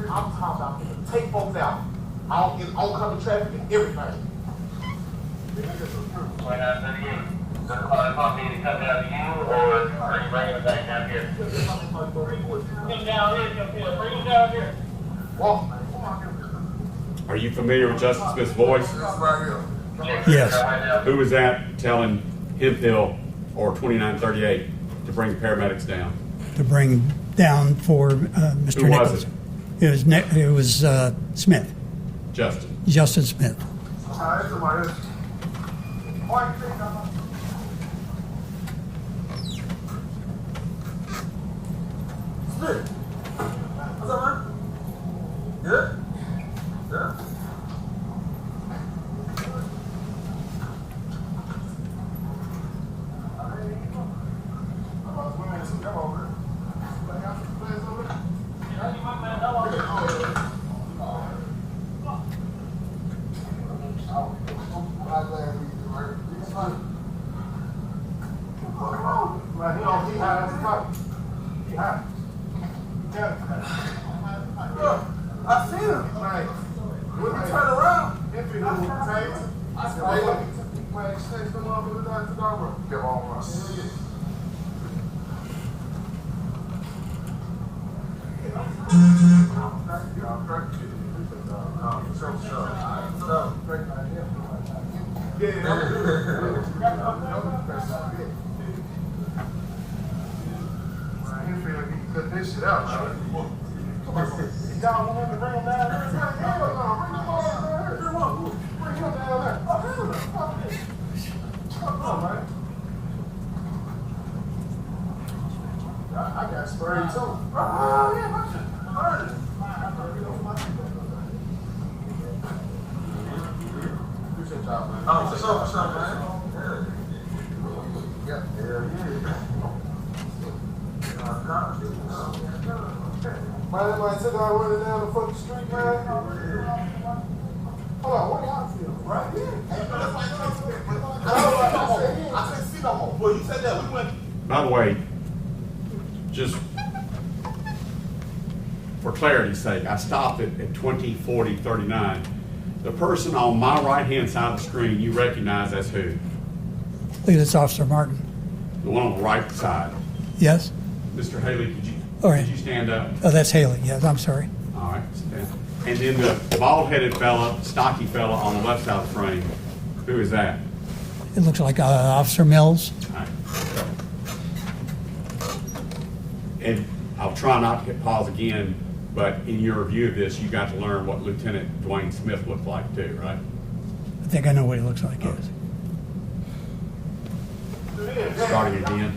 I'm talking about take folks out. All oncoming traffic and everything. Does the car pump need to come down to you, or are you bringing it back down here? Come down here, bring it down here. Walk. Are you familiar with Justin Smith's voice? Yes. Who was that telling Hemphill or 2938 to bring paramedics down? To bring down for Mr. Who Nichols. was it? It was Smith. Justin Smith. Smith. What's up, man? Good? Yeah? I seen him. When he turned around, if he was tanks, I said, hey, look, man, exchange them off with the guy to the room. Give on run. Cut this shit out. Y'all want him to bring him down there? Bring him down there. Come on, man. I got sprayed too. Oh, yeah, my shit. Appreciate y'all, man. Oh, for sure, man. Yeah, yeah. Man, that might took out running down the fucking street, man. Hold on, what y'all feel? Right here. I couldn't see no more. Well, you said that. We went. By the way, just for clarity's sake, I stopped at 20, 40, 39. The person on my right-hand side of the screen, you recognize as who? I think it's Officer Martin. The one on the right side. Yes? Mr. Haley, All right. could you stand up? Oh, that's Haley. Yes, I'm sorry. All right, stand. And then the bald-headed fella, stocky fella on the left side of the frame, who is that? It looks like Officer Mills. All right. And I'll try not to hit pause again, but in your review of this, you got to learn what Lieutenant Dwayne Smith looked like too, right? I think I know what he looks like, yes. Starting again.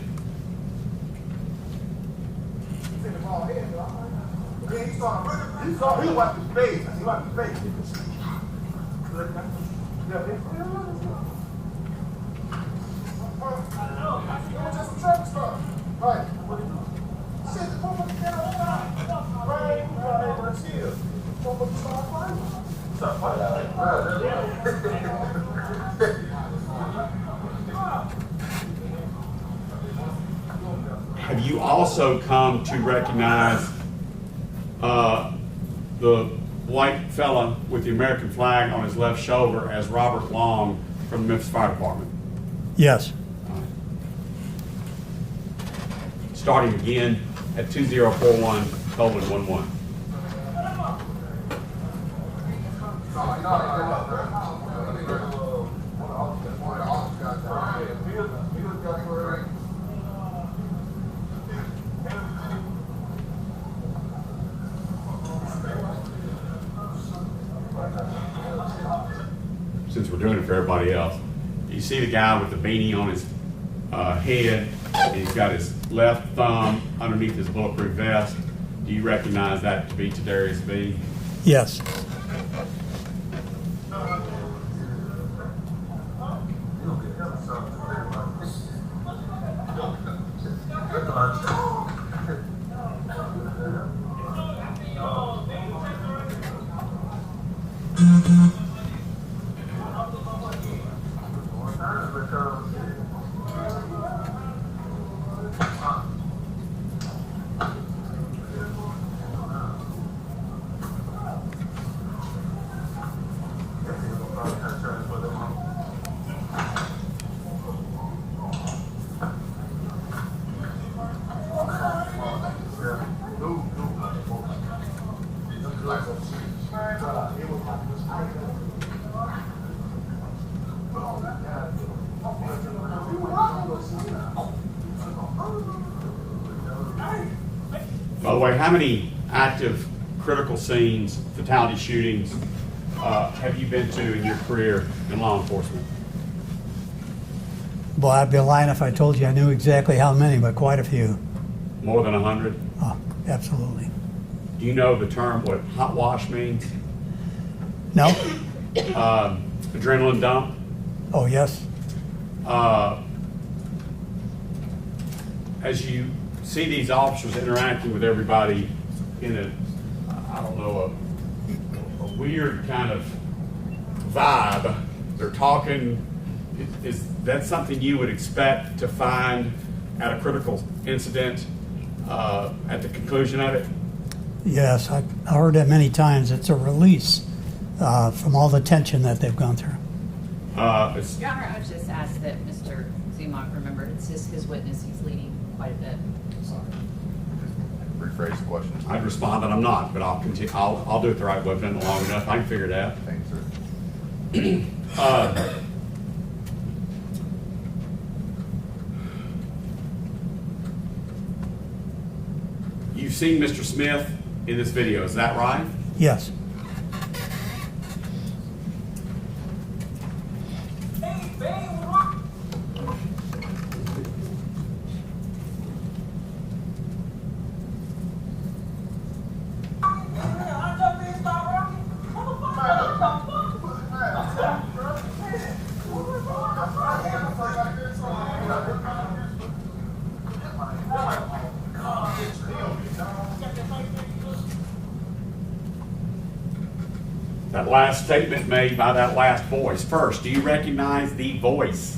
He wiped his face. He wiped his face. Right. Have you also come to recognize the white fella with the American flag on his left shoulder as Robert Long from the Memphis Fire Department? Yes. starting again at 2041:11. Since we're doing it for everybody else, you see the guy with the beanie on his head, and he's got his left thumb underneath his bulletproof vest. Do you recognize that to be Tadarius B? Yes. By the way, how many active critical scenes, fatality shootings, have you been to in your career in law enforcement? Boy, I'd be lying if I told you I knew exactly how many, but quite a few. More than 100? Oh, absolutely. Do you know the term what hot wash means? No? Adrenaline dump? Oh, yes. As you see these officers interacting with everybody in a, I don't know, a weird kind of vibe, they're talking, is that something you would expect to find at a critical incident at the conclusion of it? Yes, I heard that many times. It's a release from all the tension that they've gone through. Your Honor, I would just ask that Mr. Zumach remember it's his witness. He's leading quite a bit. Sorry. Rephrase the question. I'd respond that I'm not, but I'll continue. I'll do it the right way. I've done it long enough. I can figure it out. Thanks, sir. You've seen Mr. Smith in this video, is that right? Yes. That last statement made by that last voice. First, do you recognize the voice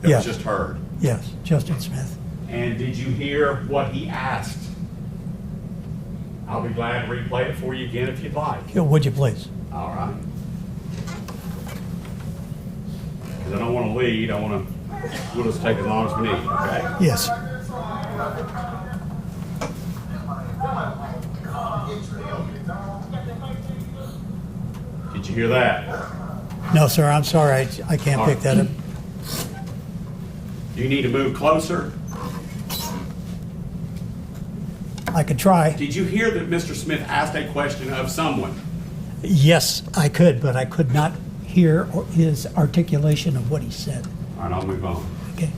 that Yes. was just heard? Yes, Justin Smith. And did you hear what he asked? I'll be glad to replay it for you again if you'd like. Yeah, would you please? All right. Because I don't want to lead. We'll just take as long as we need, okay? Yes. Did you hear that? No, sir, I'm sorry. I can't pick that up. Do you need to move closer? I could try. Did you hear that Mr. Smith asked a question of someone? Yes, I could, but I could not hear his articulation of what he said. All right, I'll move on. Okay.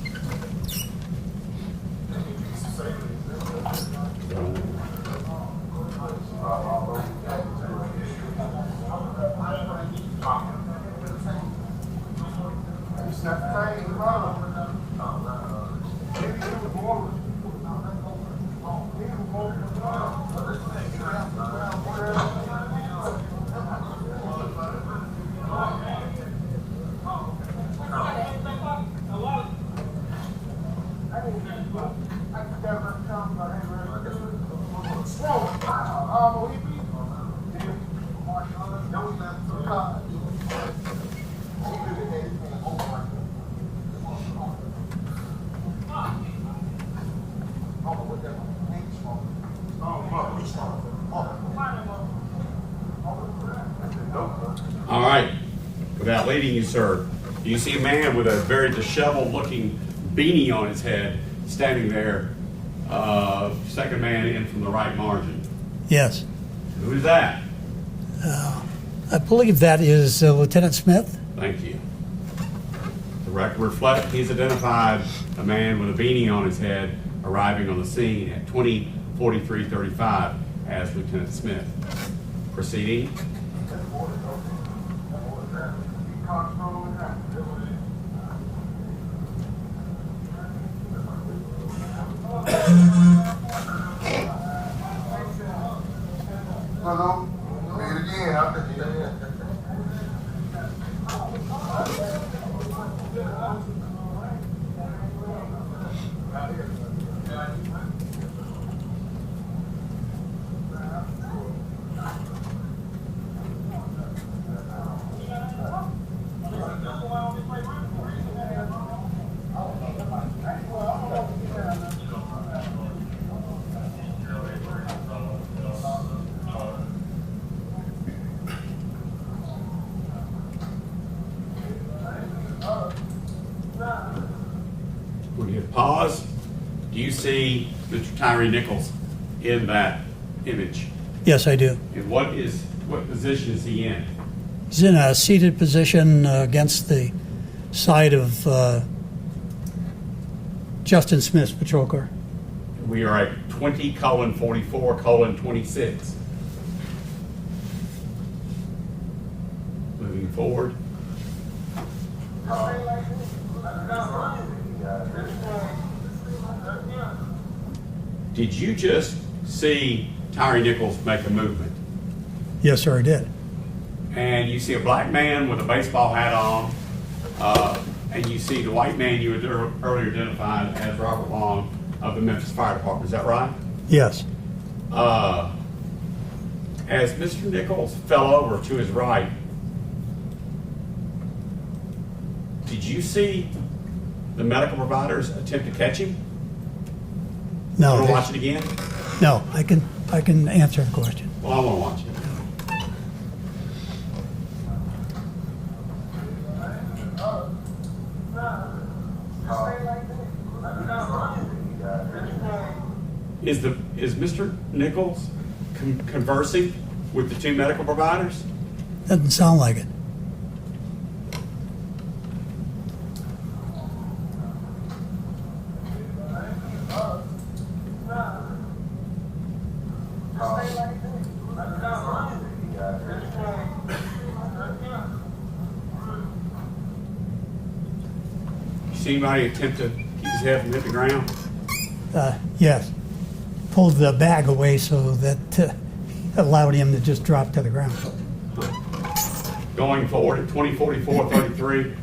All right. Without leading you, sir, do you see a man with a very disheveled-looking beanie on his head standing there, second man in from the right margin? Yes. Who is that? I believe that is Lieutenant Smith. Thank you. The record reflects he's identified a man with a beanie on his head arriving on the scene at 20:43:35 as Lieutenant Smith. Proceeding. Hello? Me again, huh? When you pause, do you see Mr. Tyre Nichols in that image? Yes, I do. And what position is he in? He's in a seated position against the side of Justin Smith's patrol car. We are at 20:44:26. Moving forward. Did you just see Tyre Nichols make a movement? Yes, sir, I did. And you see a black man with a baseball hat on, and you see the white man you had earlier identified as Robert Long of the Memphis Fire Department. Is that right? Yes. As Mr. Nichols fell over to his right, did you see the medical providers attempt to catch him? No. Want to watch it again? No, I can answer the question. Well, I want to watch it. Is Mr. Nichols conversing with the two medical providers? Doesn't sound like it. You see anybody attempt to keep his head from hitting the ground? Yes. Pulled the bag away so that allowed him to just drop to the ground. Going forward at 20:44:33.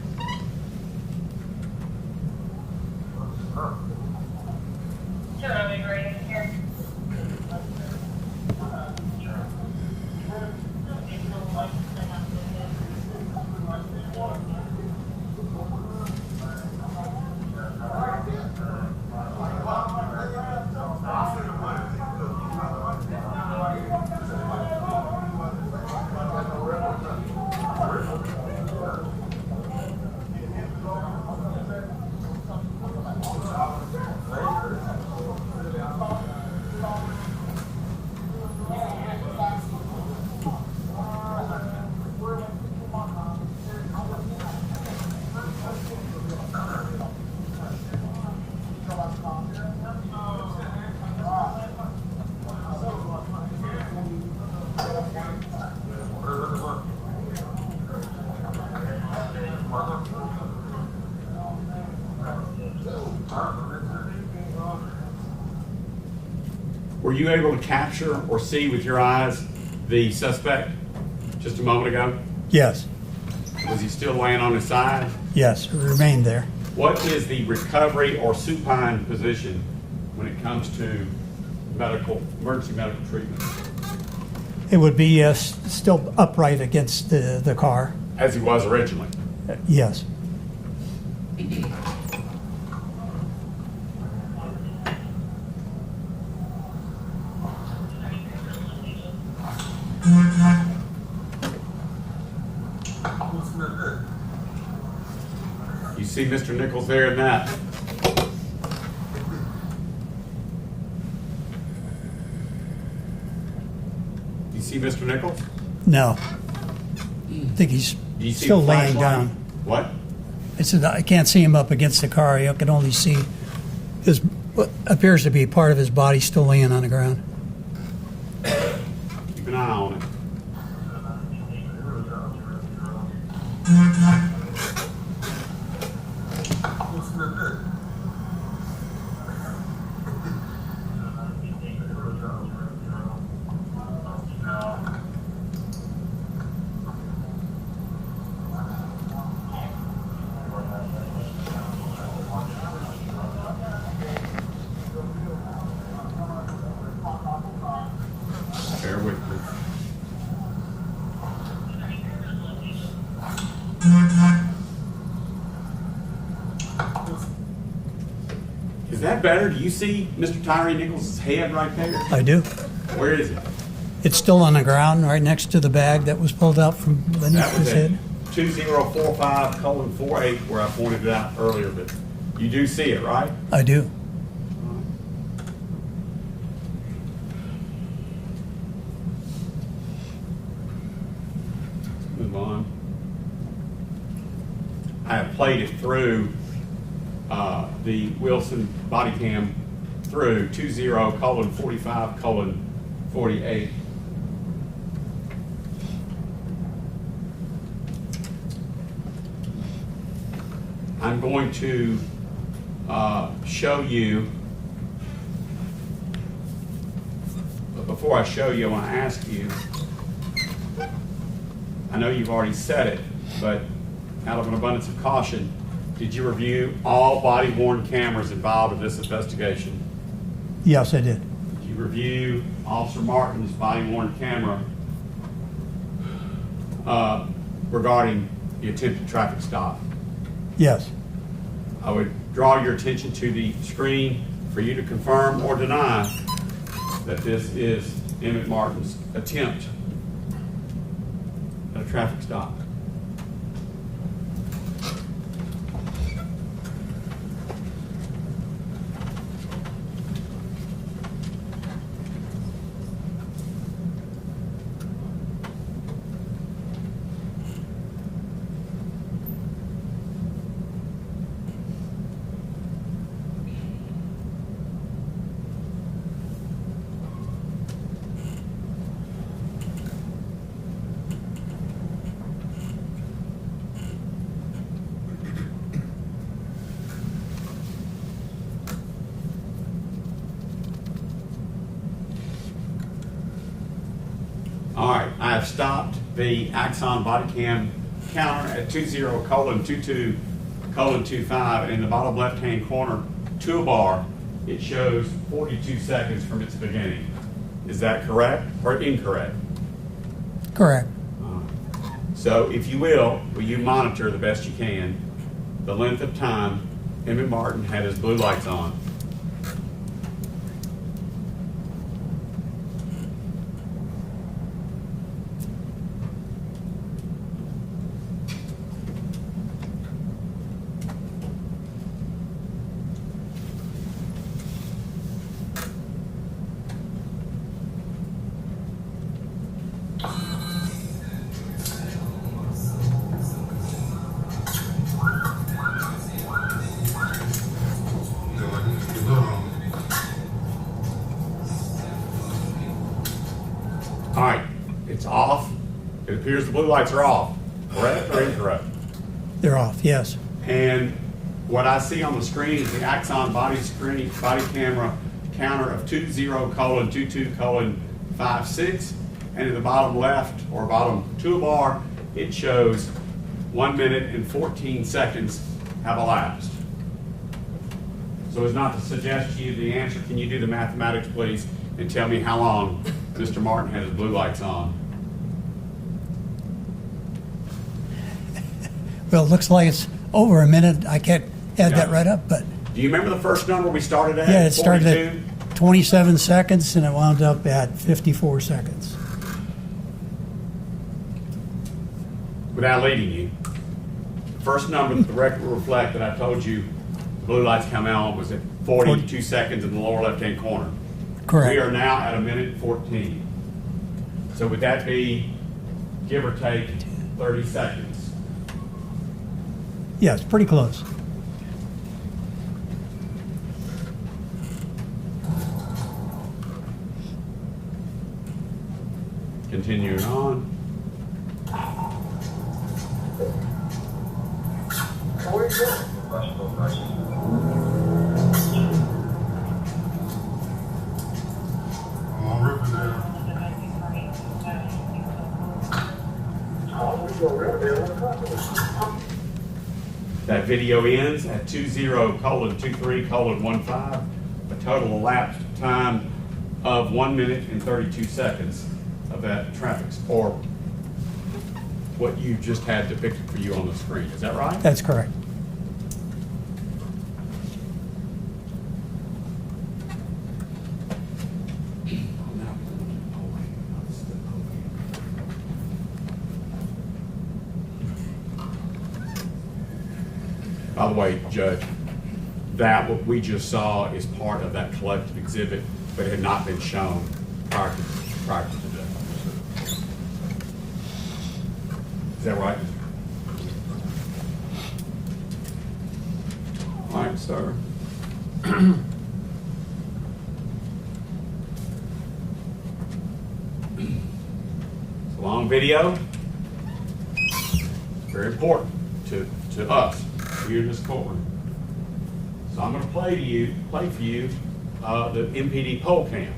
Were you able to capture or see with your eyes the suspect just a moment ago? Yes. Was he still laying on his side? Yes, it remained there. What is the recovery or supine position when it comes to emergency medical treatment? It would be still upright against the car. As he was originally? Yes. You see Mr. Nichols there in that? You see Mr. Nichols? No. I think he's Do you see still the laying flashlight? down. What? I said, I can't see him up against the car. I can only see his, what appears to be part of his body still laying on the ground. Keep an eye on it. Bear with me. Is that better? Do you see Mr. Tyre Nichols' head right there? I do. Where is it? It's still on the ground right next to the bag that was pulled out from beneath That was his at head. 2045:48 where I pointed it out earlier, but you do see it, right? I do. Move on. I have played it through the Wilson body cam through 20:45:48. I'm going to show you, but before I show you, I want to ask you, I know you've already said it, but out of an abundance of caution, did you review all body-worn cameras involved in this investigation? Yes, I did. Did you review Officer Martin's body-worn camera regarding the attempted traffic stop? Yes. I would draw your attention to the screen for you to confirm or deny that this is Emmett Martin's attempt at a traffic stop. All right, I have stopped the Axon body cam counter at 20:22:25, and in the bottom left-hand corner toolbar, it shows 42 seconds from its beginning. Is that correct or incorrect? Correct. So if you will you monitor the best you can the length of time Emmett Martin had his blue lights on? All right, it's off. It appears the blue lights are off. Correct or incorrect? They're off, yes. And what I see on the screen is the Axon body camera counter of 20:22:56, and in the bottom left or bottom toolbar, it shows 1 minute and 14 seconds have elapsed. So as not to suggest to you the answer, can you do the mathematics, please, and tell me how long Mr. Martin had his blue lights on? Well, it looks like it's over a minute. I can't add that right up, but Do you remember the first number we started at? yeah, it started 42? at 27 seconds and it wound up at 54 seconds. Without leading you. First number that the record will reflect that I told you the blue lights come on was at 42 seconds in the lower left-hand corner. Correct. We are now at 1:14. So would that be, give or take, 30 seconds? Yes, pretty close. Continuing on. That video ends at 20:23:15, a total elapsed time of 1 minute and 32 seconds of that traffic, or what you just had depicted for you on the screen. Is that right? That's correct. By the way, Judge, that what we just saw is part of that collective exhibit, but it had not been shown prior to today. Is that right? All right, sir. It's a long video. It's very important to us here in this courtroom. So I'm going to play for you the MPD poll cam.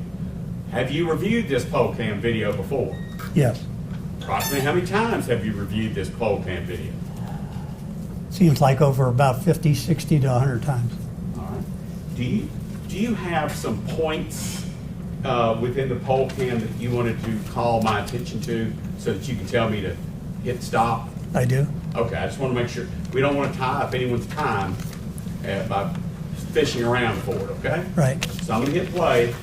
Have you reviewed this poll cam video before? Yes. Approximately how many times have you reviewed this poll cam video? Seems like over about 50, 60 to 100 times. All right. Do you have some points within the poll cam that you wanted to call my attention to so that you can tell me to hit stop? I do. Okay, I just want to make sure. We don't want to tie up anyone's time by fishing around for it, okay? Right. So I'm going to hit play,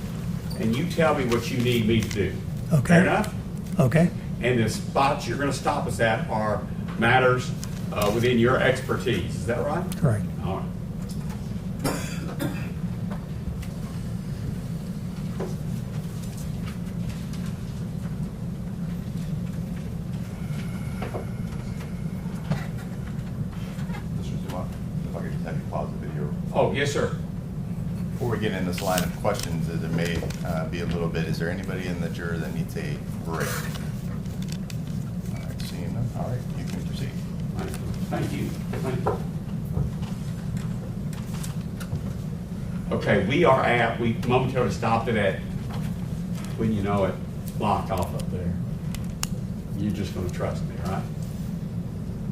and you tell me what you need me to do. Okay. Fair enough? Okay. And the spots you're going to stop us at are matters within your expertise. Is that right? Correct. All right. Mr. Zuma, if I could just have you pause the video. Oh, yes, sir. Before we get in this line of questions, as it may be a little bit, is there anybody in the juror that needs a break? All right, seeing none. All right, you can proceed. Thank you. Thank you. Okay, we momentarily stopped it at, when you know it, locked off up there. You're just going to trust me, right?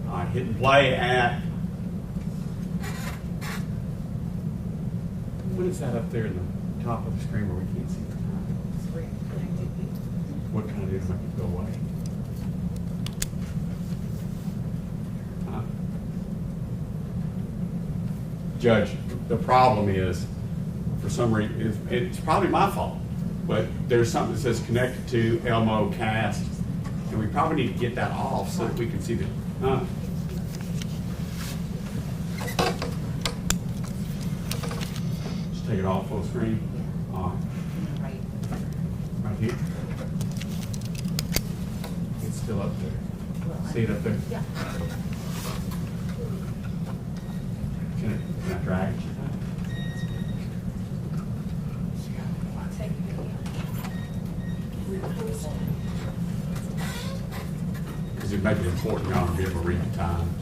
All right, hitting play at, what is that up there in the top of the screen where we can't see the time? What kind of do to make it go away? Huh? Judge, the problem is, for some reason, it's probably my fault, but there's something that says connected to Elmo Cast, and we probably need to get that off so that we can see the, Just take it off full screen. All right. Right here. It's still up there. See it up there? Yeah. Can I drag it? Because it may be important y'all to be able to read the times.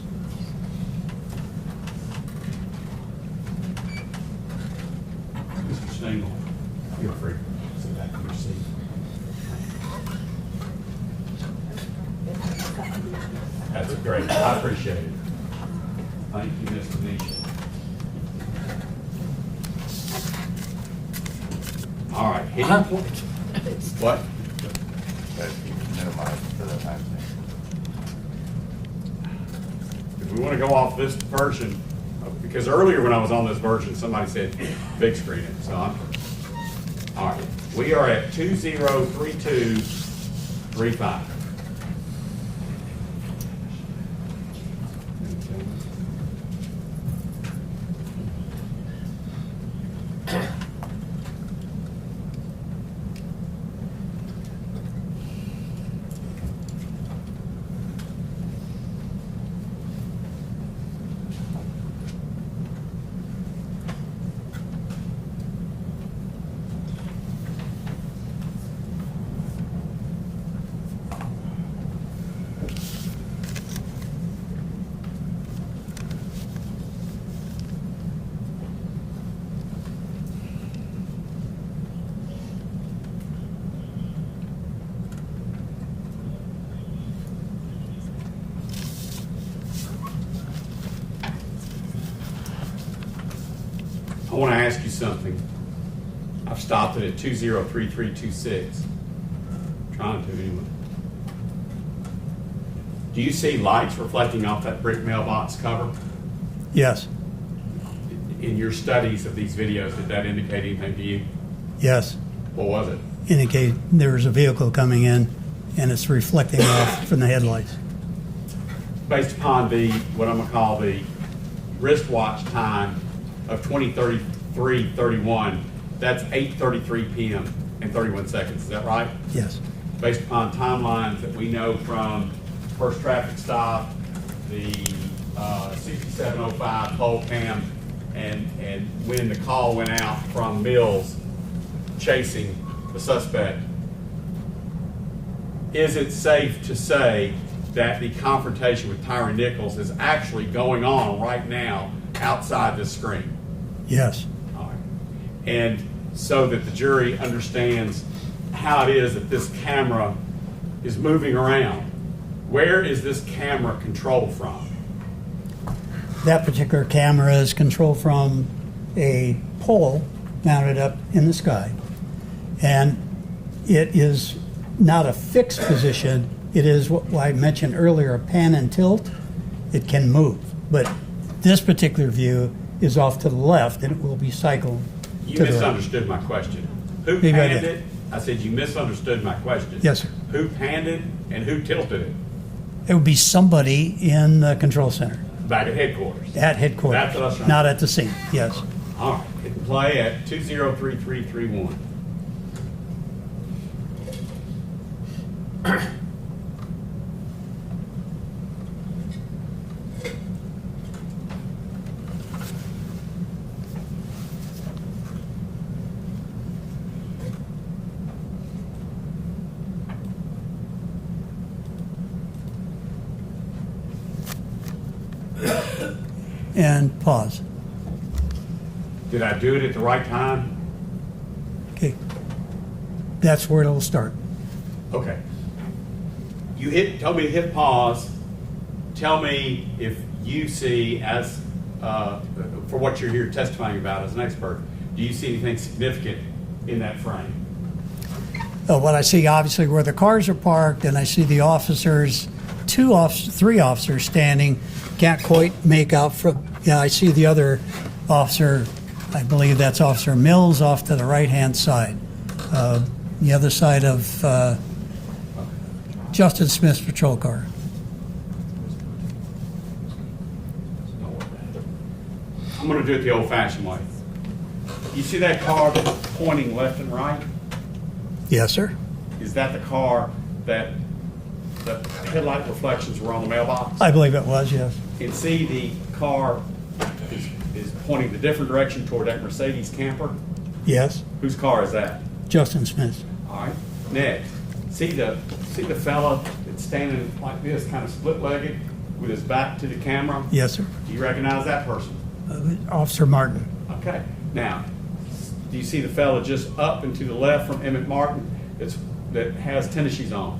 Mr. Stengel, feel free to sit back in your seat. That's great. I appreciate it. Thank you, Ms. Tanisha. All right. Hitting point. What? That you can minimize for that time. If we want to go off this version, because earlier when I was on this version, somebody said big screen it. So all right. We are at 203235. I want to ask you something. I've stopped it at 203326. Trying to anyway. Do you see lights reflecting off that brick mailbox cover? Yes, In your studies of these videos, did that indicate anything to you? yes. What was it? Indicate there's a vehicle coming in and it's reflecting off from the headlights. Based upon the, what I'm going to call the wristwatch time of 20:33:31, that's 8:33 p.m. and 31 seconds. Is that right? Yes, Based upon timelines that we know from first traffic stop, the 6705 poll cam, and when the call went out from Mills chasing the suspect. Is it safe to say that the confrontation with Tyre Nichols is actually going on right now outside this screen? yes, All right. And so that the jury understands how it is that this camera is moving around. Where is this camera controlled from? that particular camera is controlled from a pole mounted up in the sky. And it is not a fixed position. It is what I mentioned earlier, a pan and tilt. It can move. But this particular view is off to the left, and it will be cycled You to the right. misunderstood my question. Who Maybe I panned did. it? I said you misunderstood my question. Yes, sir. Who panned it and who tilted it? It would be somebody in the control center, Back at headquarters. at headquarters, That's what I was trying not to- at the scene. Yes. All right. Hit the play at 203331. And pause. Did I do it at the right time? Okay. That's where it'll start. Okay. Tell me to hit pause. Tell me if you see, as for what you're here testifying about as an expert, do you see anything significant in that frame? What I see, obviously, where the cars are parked, and I see the officers, three officers standing. Can't quite make out from. Yeah, I see the other officer. I believe that's Officer Mills off to the right-hand side, the other side of Justin Smith's patrol car. I'm going to do it the old-fashioned way. You see that car that's pointing left and right? Yes, sir. Is that the car that the headlight reflections were on the mailbox? I believe it was. Yes. And see the car is pointing the different direction toward that Mercedes camper? Yes. Whose car is that? Justin Smith. All right. Next, see the fella that's standing like this, kind of split-legged, with his back to the camera? Yes, sir. Do you recognize that person? Officer Martin. Okay. Now, do you see the fella just up and to the left from Emmett Martin that has tennis shoes on?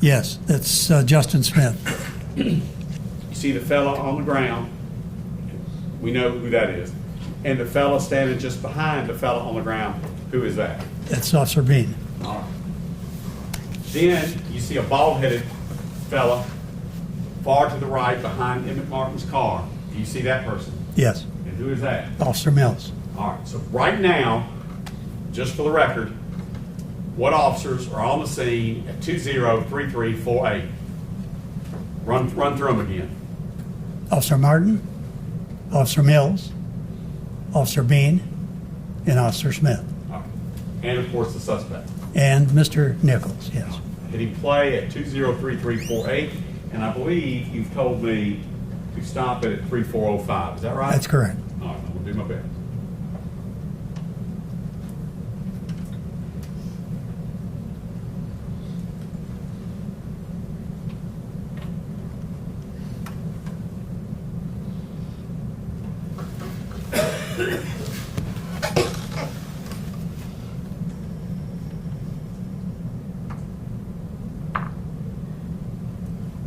Yes, that's Justin Smith. You see the fella on the ground. We know who that is. And the fella standing just behind the fella on the ground, who is that? That's Officer Bean. All right. Then you see a bald-headed fella far to the right behind Emmett Martin's car. Do you see that person? Yes. And who is that? Officer Mills. All right. So right now, just for the record, what officers are on the scene at 203348? Run through them again. Officer Martin, Officer Mills, Officer Bean, and Officer Smith. All right. And of course, the suspect. And Mr. Nichols, yes. Hitting play at 203348, and I believe you've told me to stop it at 3405. Is that right? That's correct. All right, I'm going to do my best.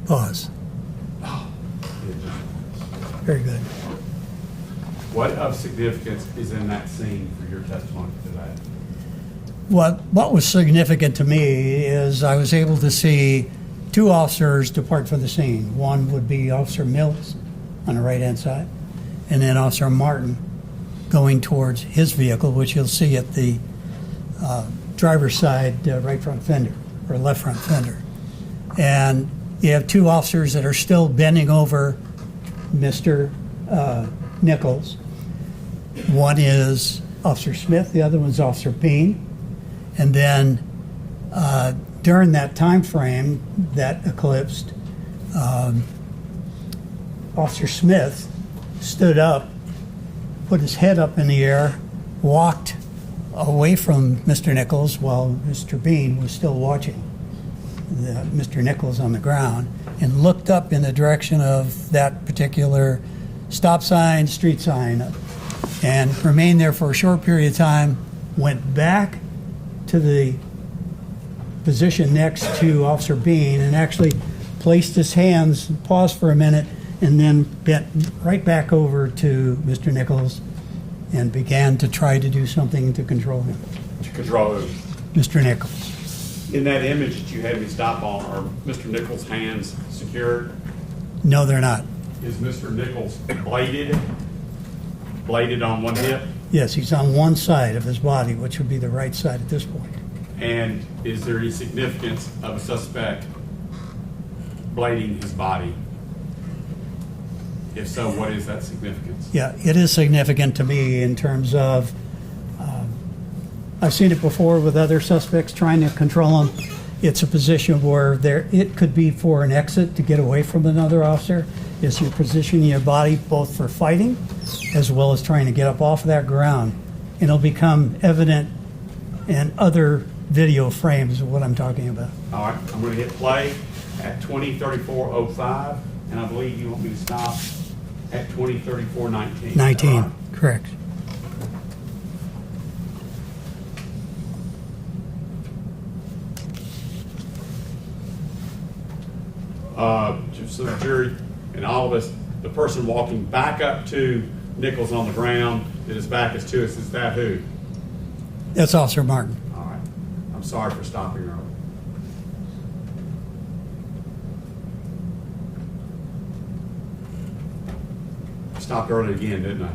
Pause. Very good. What of significance is in that scene for your testimony today? What was significant to me is I was able to see two officers depart from the scene. One would be Officer Mills on the right-hand side, and then Officer Martin going towards his vehicle, which you'll see at the driver's side right front fender, or left front fender. And you have two officers that are still bending over Mr. Nichols. One is Officer Smith, the other one's Officer Bean. And then during that time frame that eclipsed, Officer Smith stood up, put his head up in the air, walked away from Mr. Nichols while Mr. Bean was still watching Mr. Nichols on the ground, and looked up in the direction of that particular stop sign, street sign, and remained there for a short period of time, went back to the position next to Officer Bean and actually placed his hands, paused for a minute, and then bent right back over to Mr. Nichols and began to try to do something to control him. To control who? Mr. Nichols. In that image that you had me stop on, are Mr. Nichols' hands secured? No, they're not. Is Mr. Nichols bladed? Bladed on one hip? Yes, he's on one side of his body, which would be the right side at this point. And is there any significance of a suspect blading his body? If so, what is that significance? Yeah, it is significant to me in terms of I've seen it before with other suspects trying to control them. It's a position where it could be for an exit to get away from another officer. It's you're positioning your body both for fighting as well as trying to get up off of that ground. And it'll become evident in other video frames of what I'm talking about. All right, I'm going to hit play at 20:34:05, and I believe you want me to stop at 20:34:19. 19, correct. Just so the jury and all of us, the person walking back up to Nichols on the ground that his back is to us, is that who? That's Officer Martin. All right. I'm sorry for stopping early. I stopped early again, didn't I?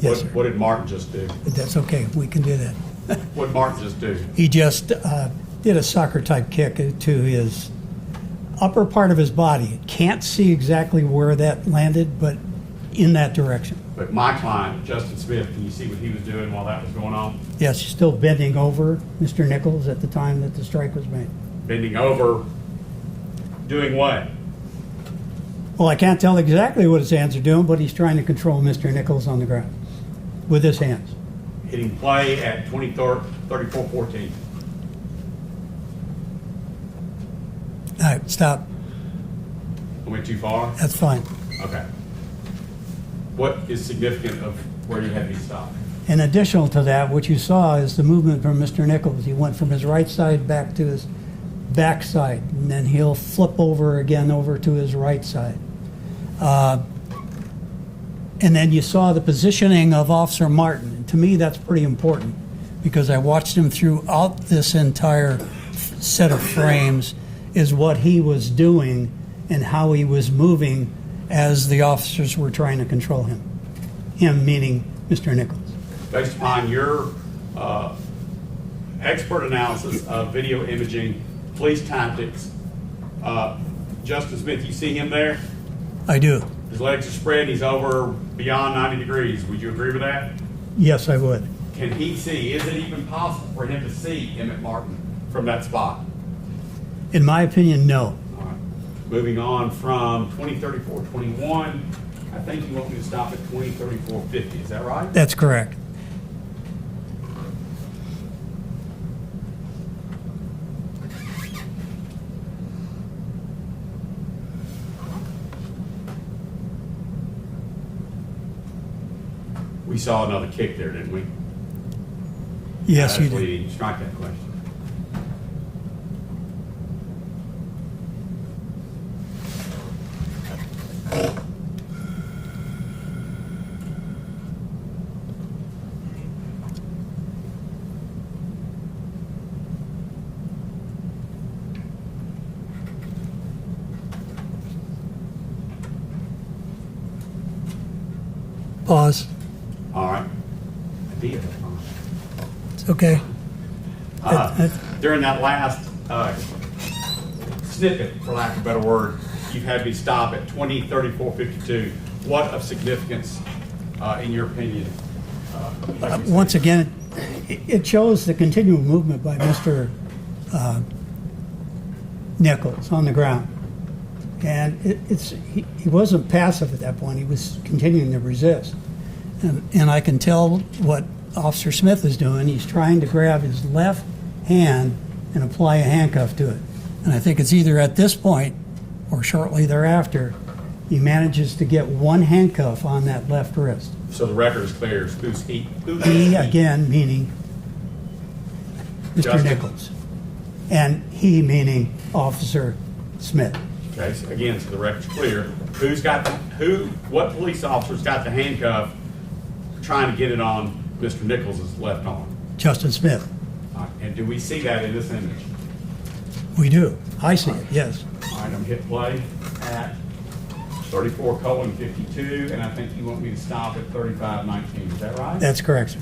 Yes, sir. What did Martin just do? But that's okay. We can do that. What did Martin just do? He just did a soccer-type kick to his upper part of his body. Can't see exactly where that landed, but in that direction. But my client, Justin Smith, can you see what he was doing while that was going on? Yes, he's still bending over Mr. Nichols at the time that the strike was made. Bending over, doing what? Well, I can't tell exactly what his hands are doing, but he's trying to control Mr. Nichols on the ground with his hands. Hitting play at 20:34:14. All right, stop. I went too far? That's fine. Okay. What is significant of where you had me stop? In addition to that, what you saw is the movement from Mr. Nichols. He went from his right side back to his back side, and then he'll flip over again over to his right side. And then you saw the positioning of Officer Martin. And to me, that's pretty important because I watched him throughout this entire set of frames is what he was doing and how he was moving as the officers were trying to control him. Him meaning Mr. Nichols. Based upon your expert analysis of video imaging, police tactics, Justin Smith, you see him there? I do. His legs are spread, he's over beyond 90 degrees. Would you agree with that? Yes, I would. Can he see? Is it even possible for him to see Emmett Martin from that spot? In my opinion, no. All right. Moving on from 2034-21, I think you want me to stop at 2034-50. Is that right? That's correct. We saw another kick there, didn't we? Yes, you That's did. leading. Strike that question. Pause. All right. I did. It's okay. During that last snippet, for lack of a better word, you've had me stop at 2034-52. What of significance, in your opinion? Once again, it shows the continual movement by Mr. Nichols on the ground. And he wasn't passive at that point. He was continuing to resist. And I can tell what Officer Smith is doing. He's trying to grab his left hand and apply a handcuff to it. And I think it's either at this point or shortly thereafter, he manages to get one handcuff on that left wrist. So the record is clear. Who's he? He, again, meaning Mr. Justin. Nichols. And he, meaning Officer Smith. Okay, so again, so the record's clear. What police officer's got the handcuff trying to get it on Mr. Nichols' left arm? Justin Smith. And do we see that in this image? We do. I see it, yes. All right, I'm gonna hit play at 34:52, and I think you want me to stop at 35:19. Is that right? That's correct, sir.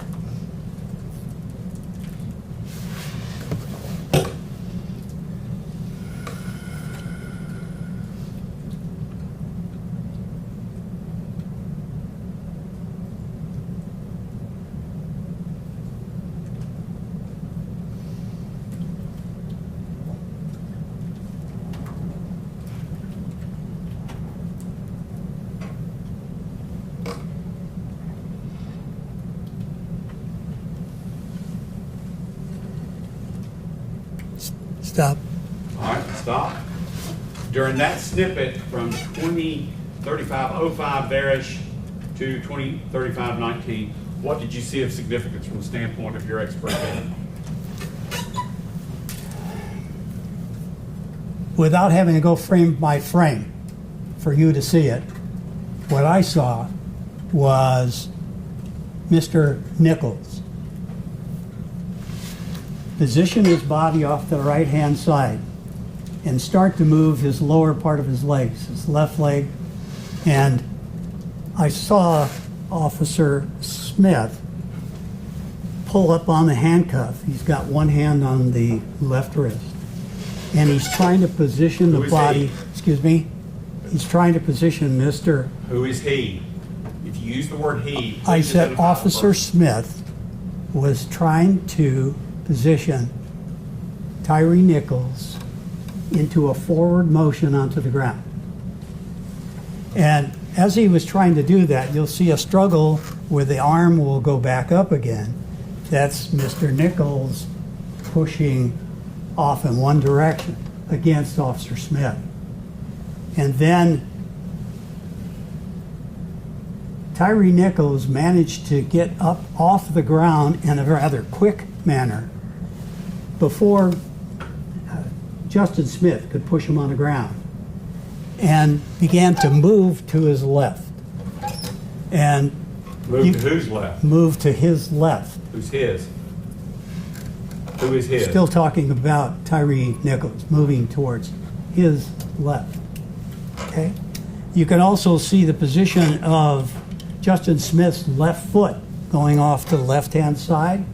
Stop. All right, stop. During that snippet from 20:35:05 there-ish to 20:35:19, what did you see of significance from the standpoint of your expert opinion? Without having to go frame by frame for you to see it, what I saw was Mr. Nichols position his body off the right-hand side and start to move his lower part of his legs, his left leg. And I saw Officer Smith pull up on the handcuff. He's got one hand on the left wrist. And he's trying to position Who the is body, he? excuse me, he's trying to position Mr. Who is he? If you use the word he, I please said identify the Officer person. Smith was trying to position Tyre Nichols into a forward motion onto the ground. And as he was trying to do that, you'll see a struggle where the arm will go back up again. That's Mr. Nichols pushing off in one direction against Officer Smith. And then Tyre Nichols managed to get up off the ground in a rather quick manner before Justin Smith could push him on the ground, and began to move to his left. And Move to whose left? Move to his left. Who's his? Who is his? Still talking about Tyre Nichols moving towards his left. Okay? You can also see the position of Justin Smith's left foot going off to the left-hand side.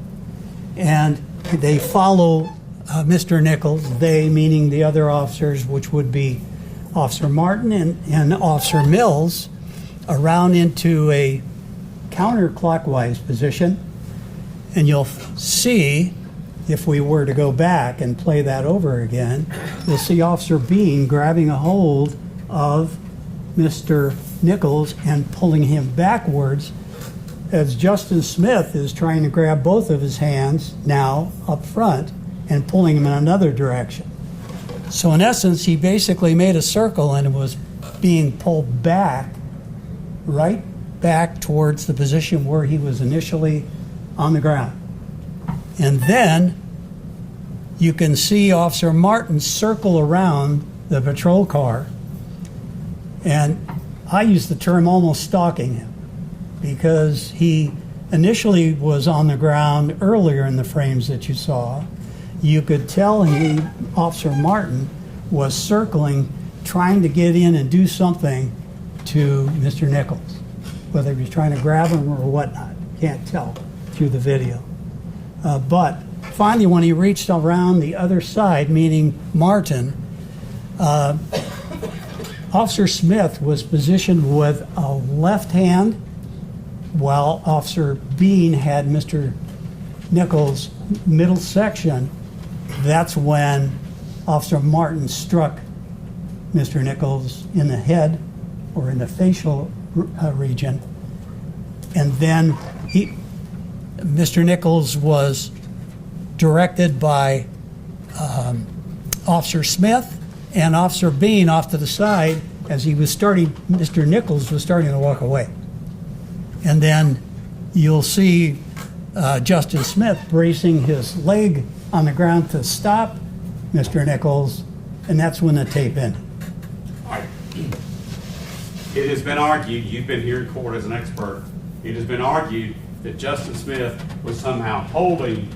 And they follow Mr. Nichols, they meaning the other officers, which would be Officer Martin and Officer Mills. around into a counterclockwise position, and you'll see, if we were to go back and play that over again, you'll see Officer Bean grabbing a hold of Mr. Nichols and pulling him backwards as Justin Smith is trying to grab both of his hands now up front and pulling him in another direction. So in essence, he basically made a circle and was being pulled back, right back towards the position where he was initially on the ground. And then you can see Officer Martin circle around the patrol car. And I use the term almost stalking him, because he initially was on the ground earlier in the frames that you saw. You could tell Officer Martin was circling, trying to get in and do something to Mr. Nichols, whether he was trying to grab him or whatnot. Can't tell through the video. But finally, when he reached around the other side, meaning Martin, Officer Smith was positioned with a left hand, while Officer Bean had Mr. Nichols' middle section. That's when Officer Martin struck Mr. Nichols in the head or in the facial region. And then Mr. Nichols was directed by Officer Smith and Officer Bean off to the side as Mr. Nichols was starting to walk away. And then you'll see Justin Smith bracing his leg on the ground to stop Mr. Nichols, and that's when the tape ended. All right. It has been argued, you've been here in court as an expert, it has been argued that Justin Smith was somehow holding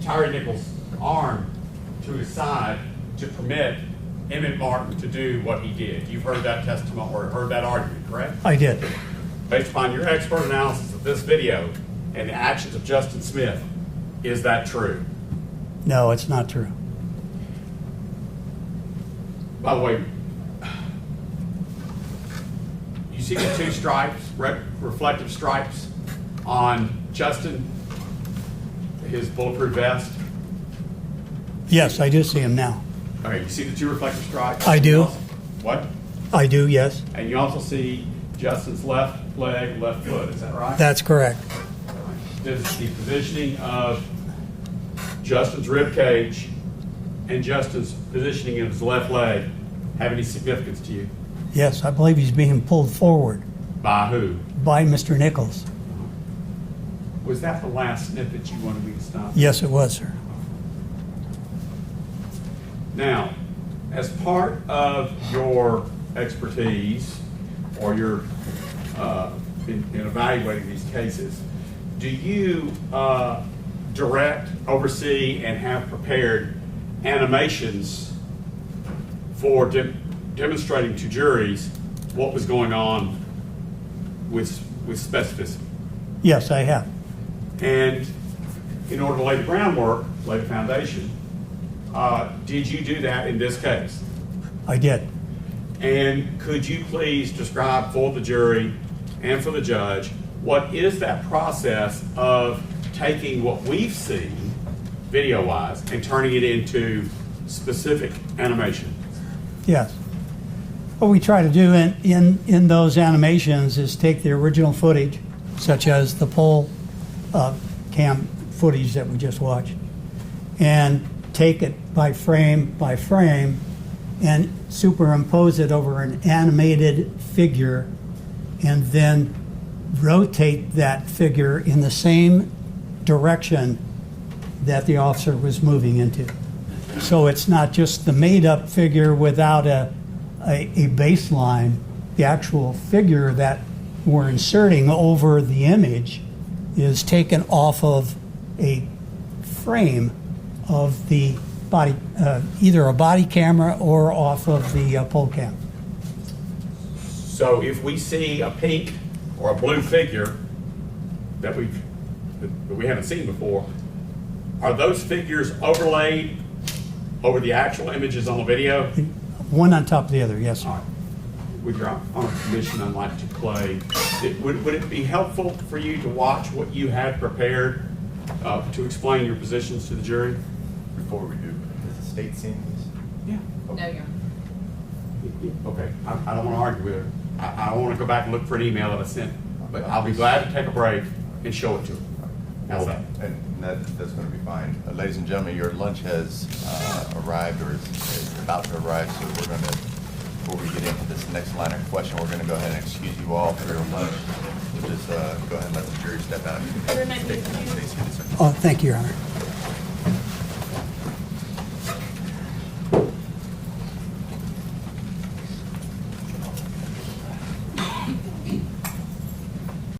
Tyre Nichols' arm to his side to permit Emmett Martin to do what he did. You've heard that testimony or heard that argument, correct? I did. Based upon your expert analysis of this video and the actions of Justin Smith, is that true? No, it's not true. By the way, you see the two stripes, reflective stripes on Justin, his bulletproof vest? Yes, I do see him now. All right, you see the two reflective stripes? I do. What? I do, yes. And you also see Justin's left leg, left foot, is that right? That's correct. Does the positioning of Justin's rib cage and Justin's positioning of his left leg have any significance to you? Yes, I believe he's being pulled forward. By who? By Mr. Nichols. Was that the last snippet you wanted me to stop? Yes, it was, sir. Now, as part of your expertise or your in evaluating these cases, do you direct, oversee, and have prepared animations for demonstrating to juries what was going on with specificity? Yes, I have. And in order to lay the groundwork, lay the foundation, did you do that in this case? I did. And could you please describe for the jury and for the judge what is that process of taking what we've seen video-wise and turning it into specific animation? Yes. What we try to do in those animations is take the original footage, such as the poll cam footage that we just watched, and take it by frame and superimpose it over an animated figure, and then rotate that figure in the same direction that the officer was moving into. So it's not just the made-up figure without a baseline. The actual figure that we're inserting over the image is taken off of a frame of the body, either a body camera or off of the pole cam. So if we see a pink or a blue figure that we haven't seen before, are those figures overlaid over the actual images on the video? One on top of the other, yes, sir. All right. with your honor permission, I'd like to play. Would it be helpful for you to watch what you had prepared to explain your positions to the jury? Before we do, is the state seeing this? Yeah. No, Your Honor. Okay, I don't want to argue with her. I want to go back and look for an email that I sent, but I'll be glad to take a break and show it to her. How's that? And that's going to be fine. Ladies and gentlemen, your lunch has arrived or is about to arrive, so we're going to, before we get into this next line of question, we're going to go ahead and excuse you all for your lunch. We'll just go ahead and let the jury step out. Oh, thank you, Your Honor.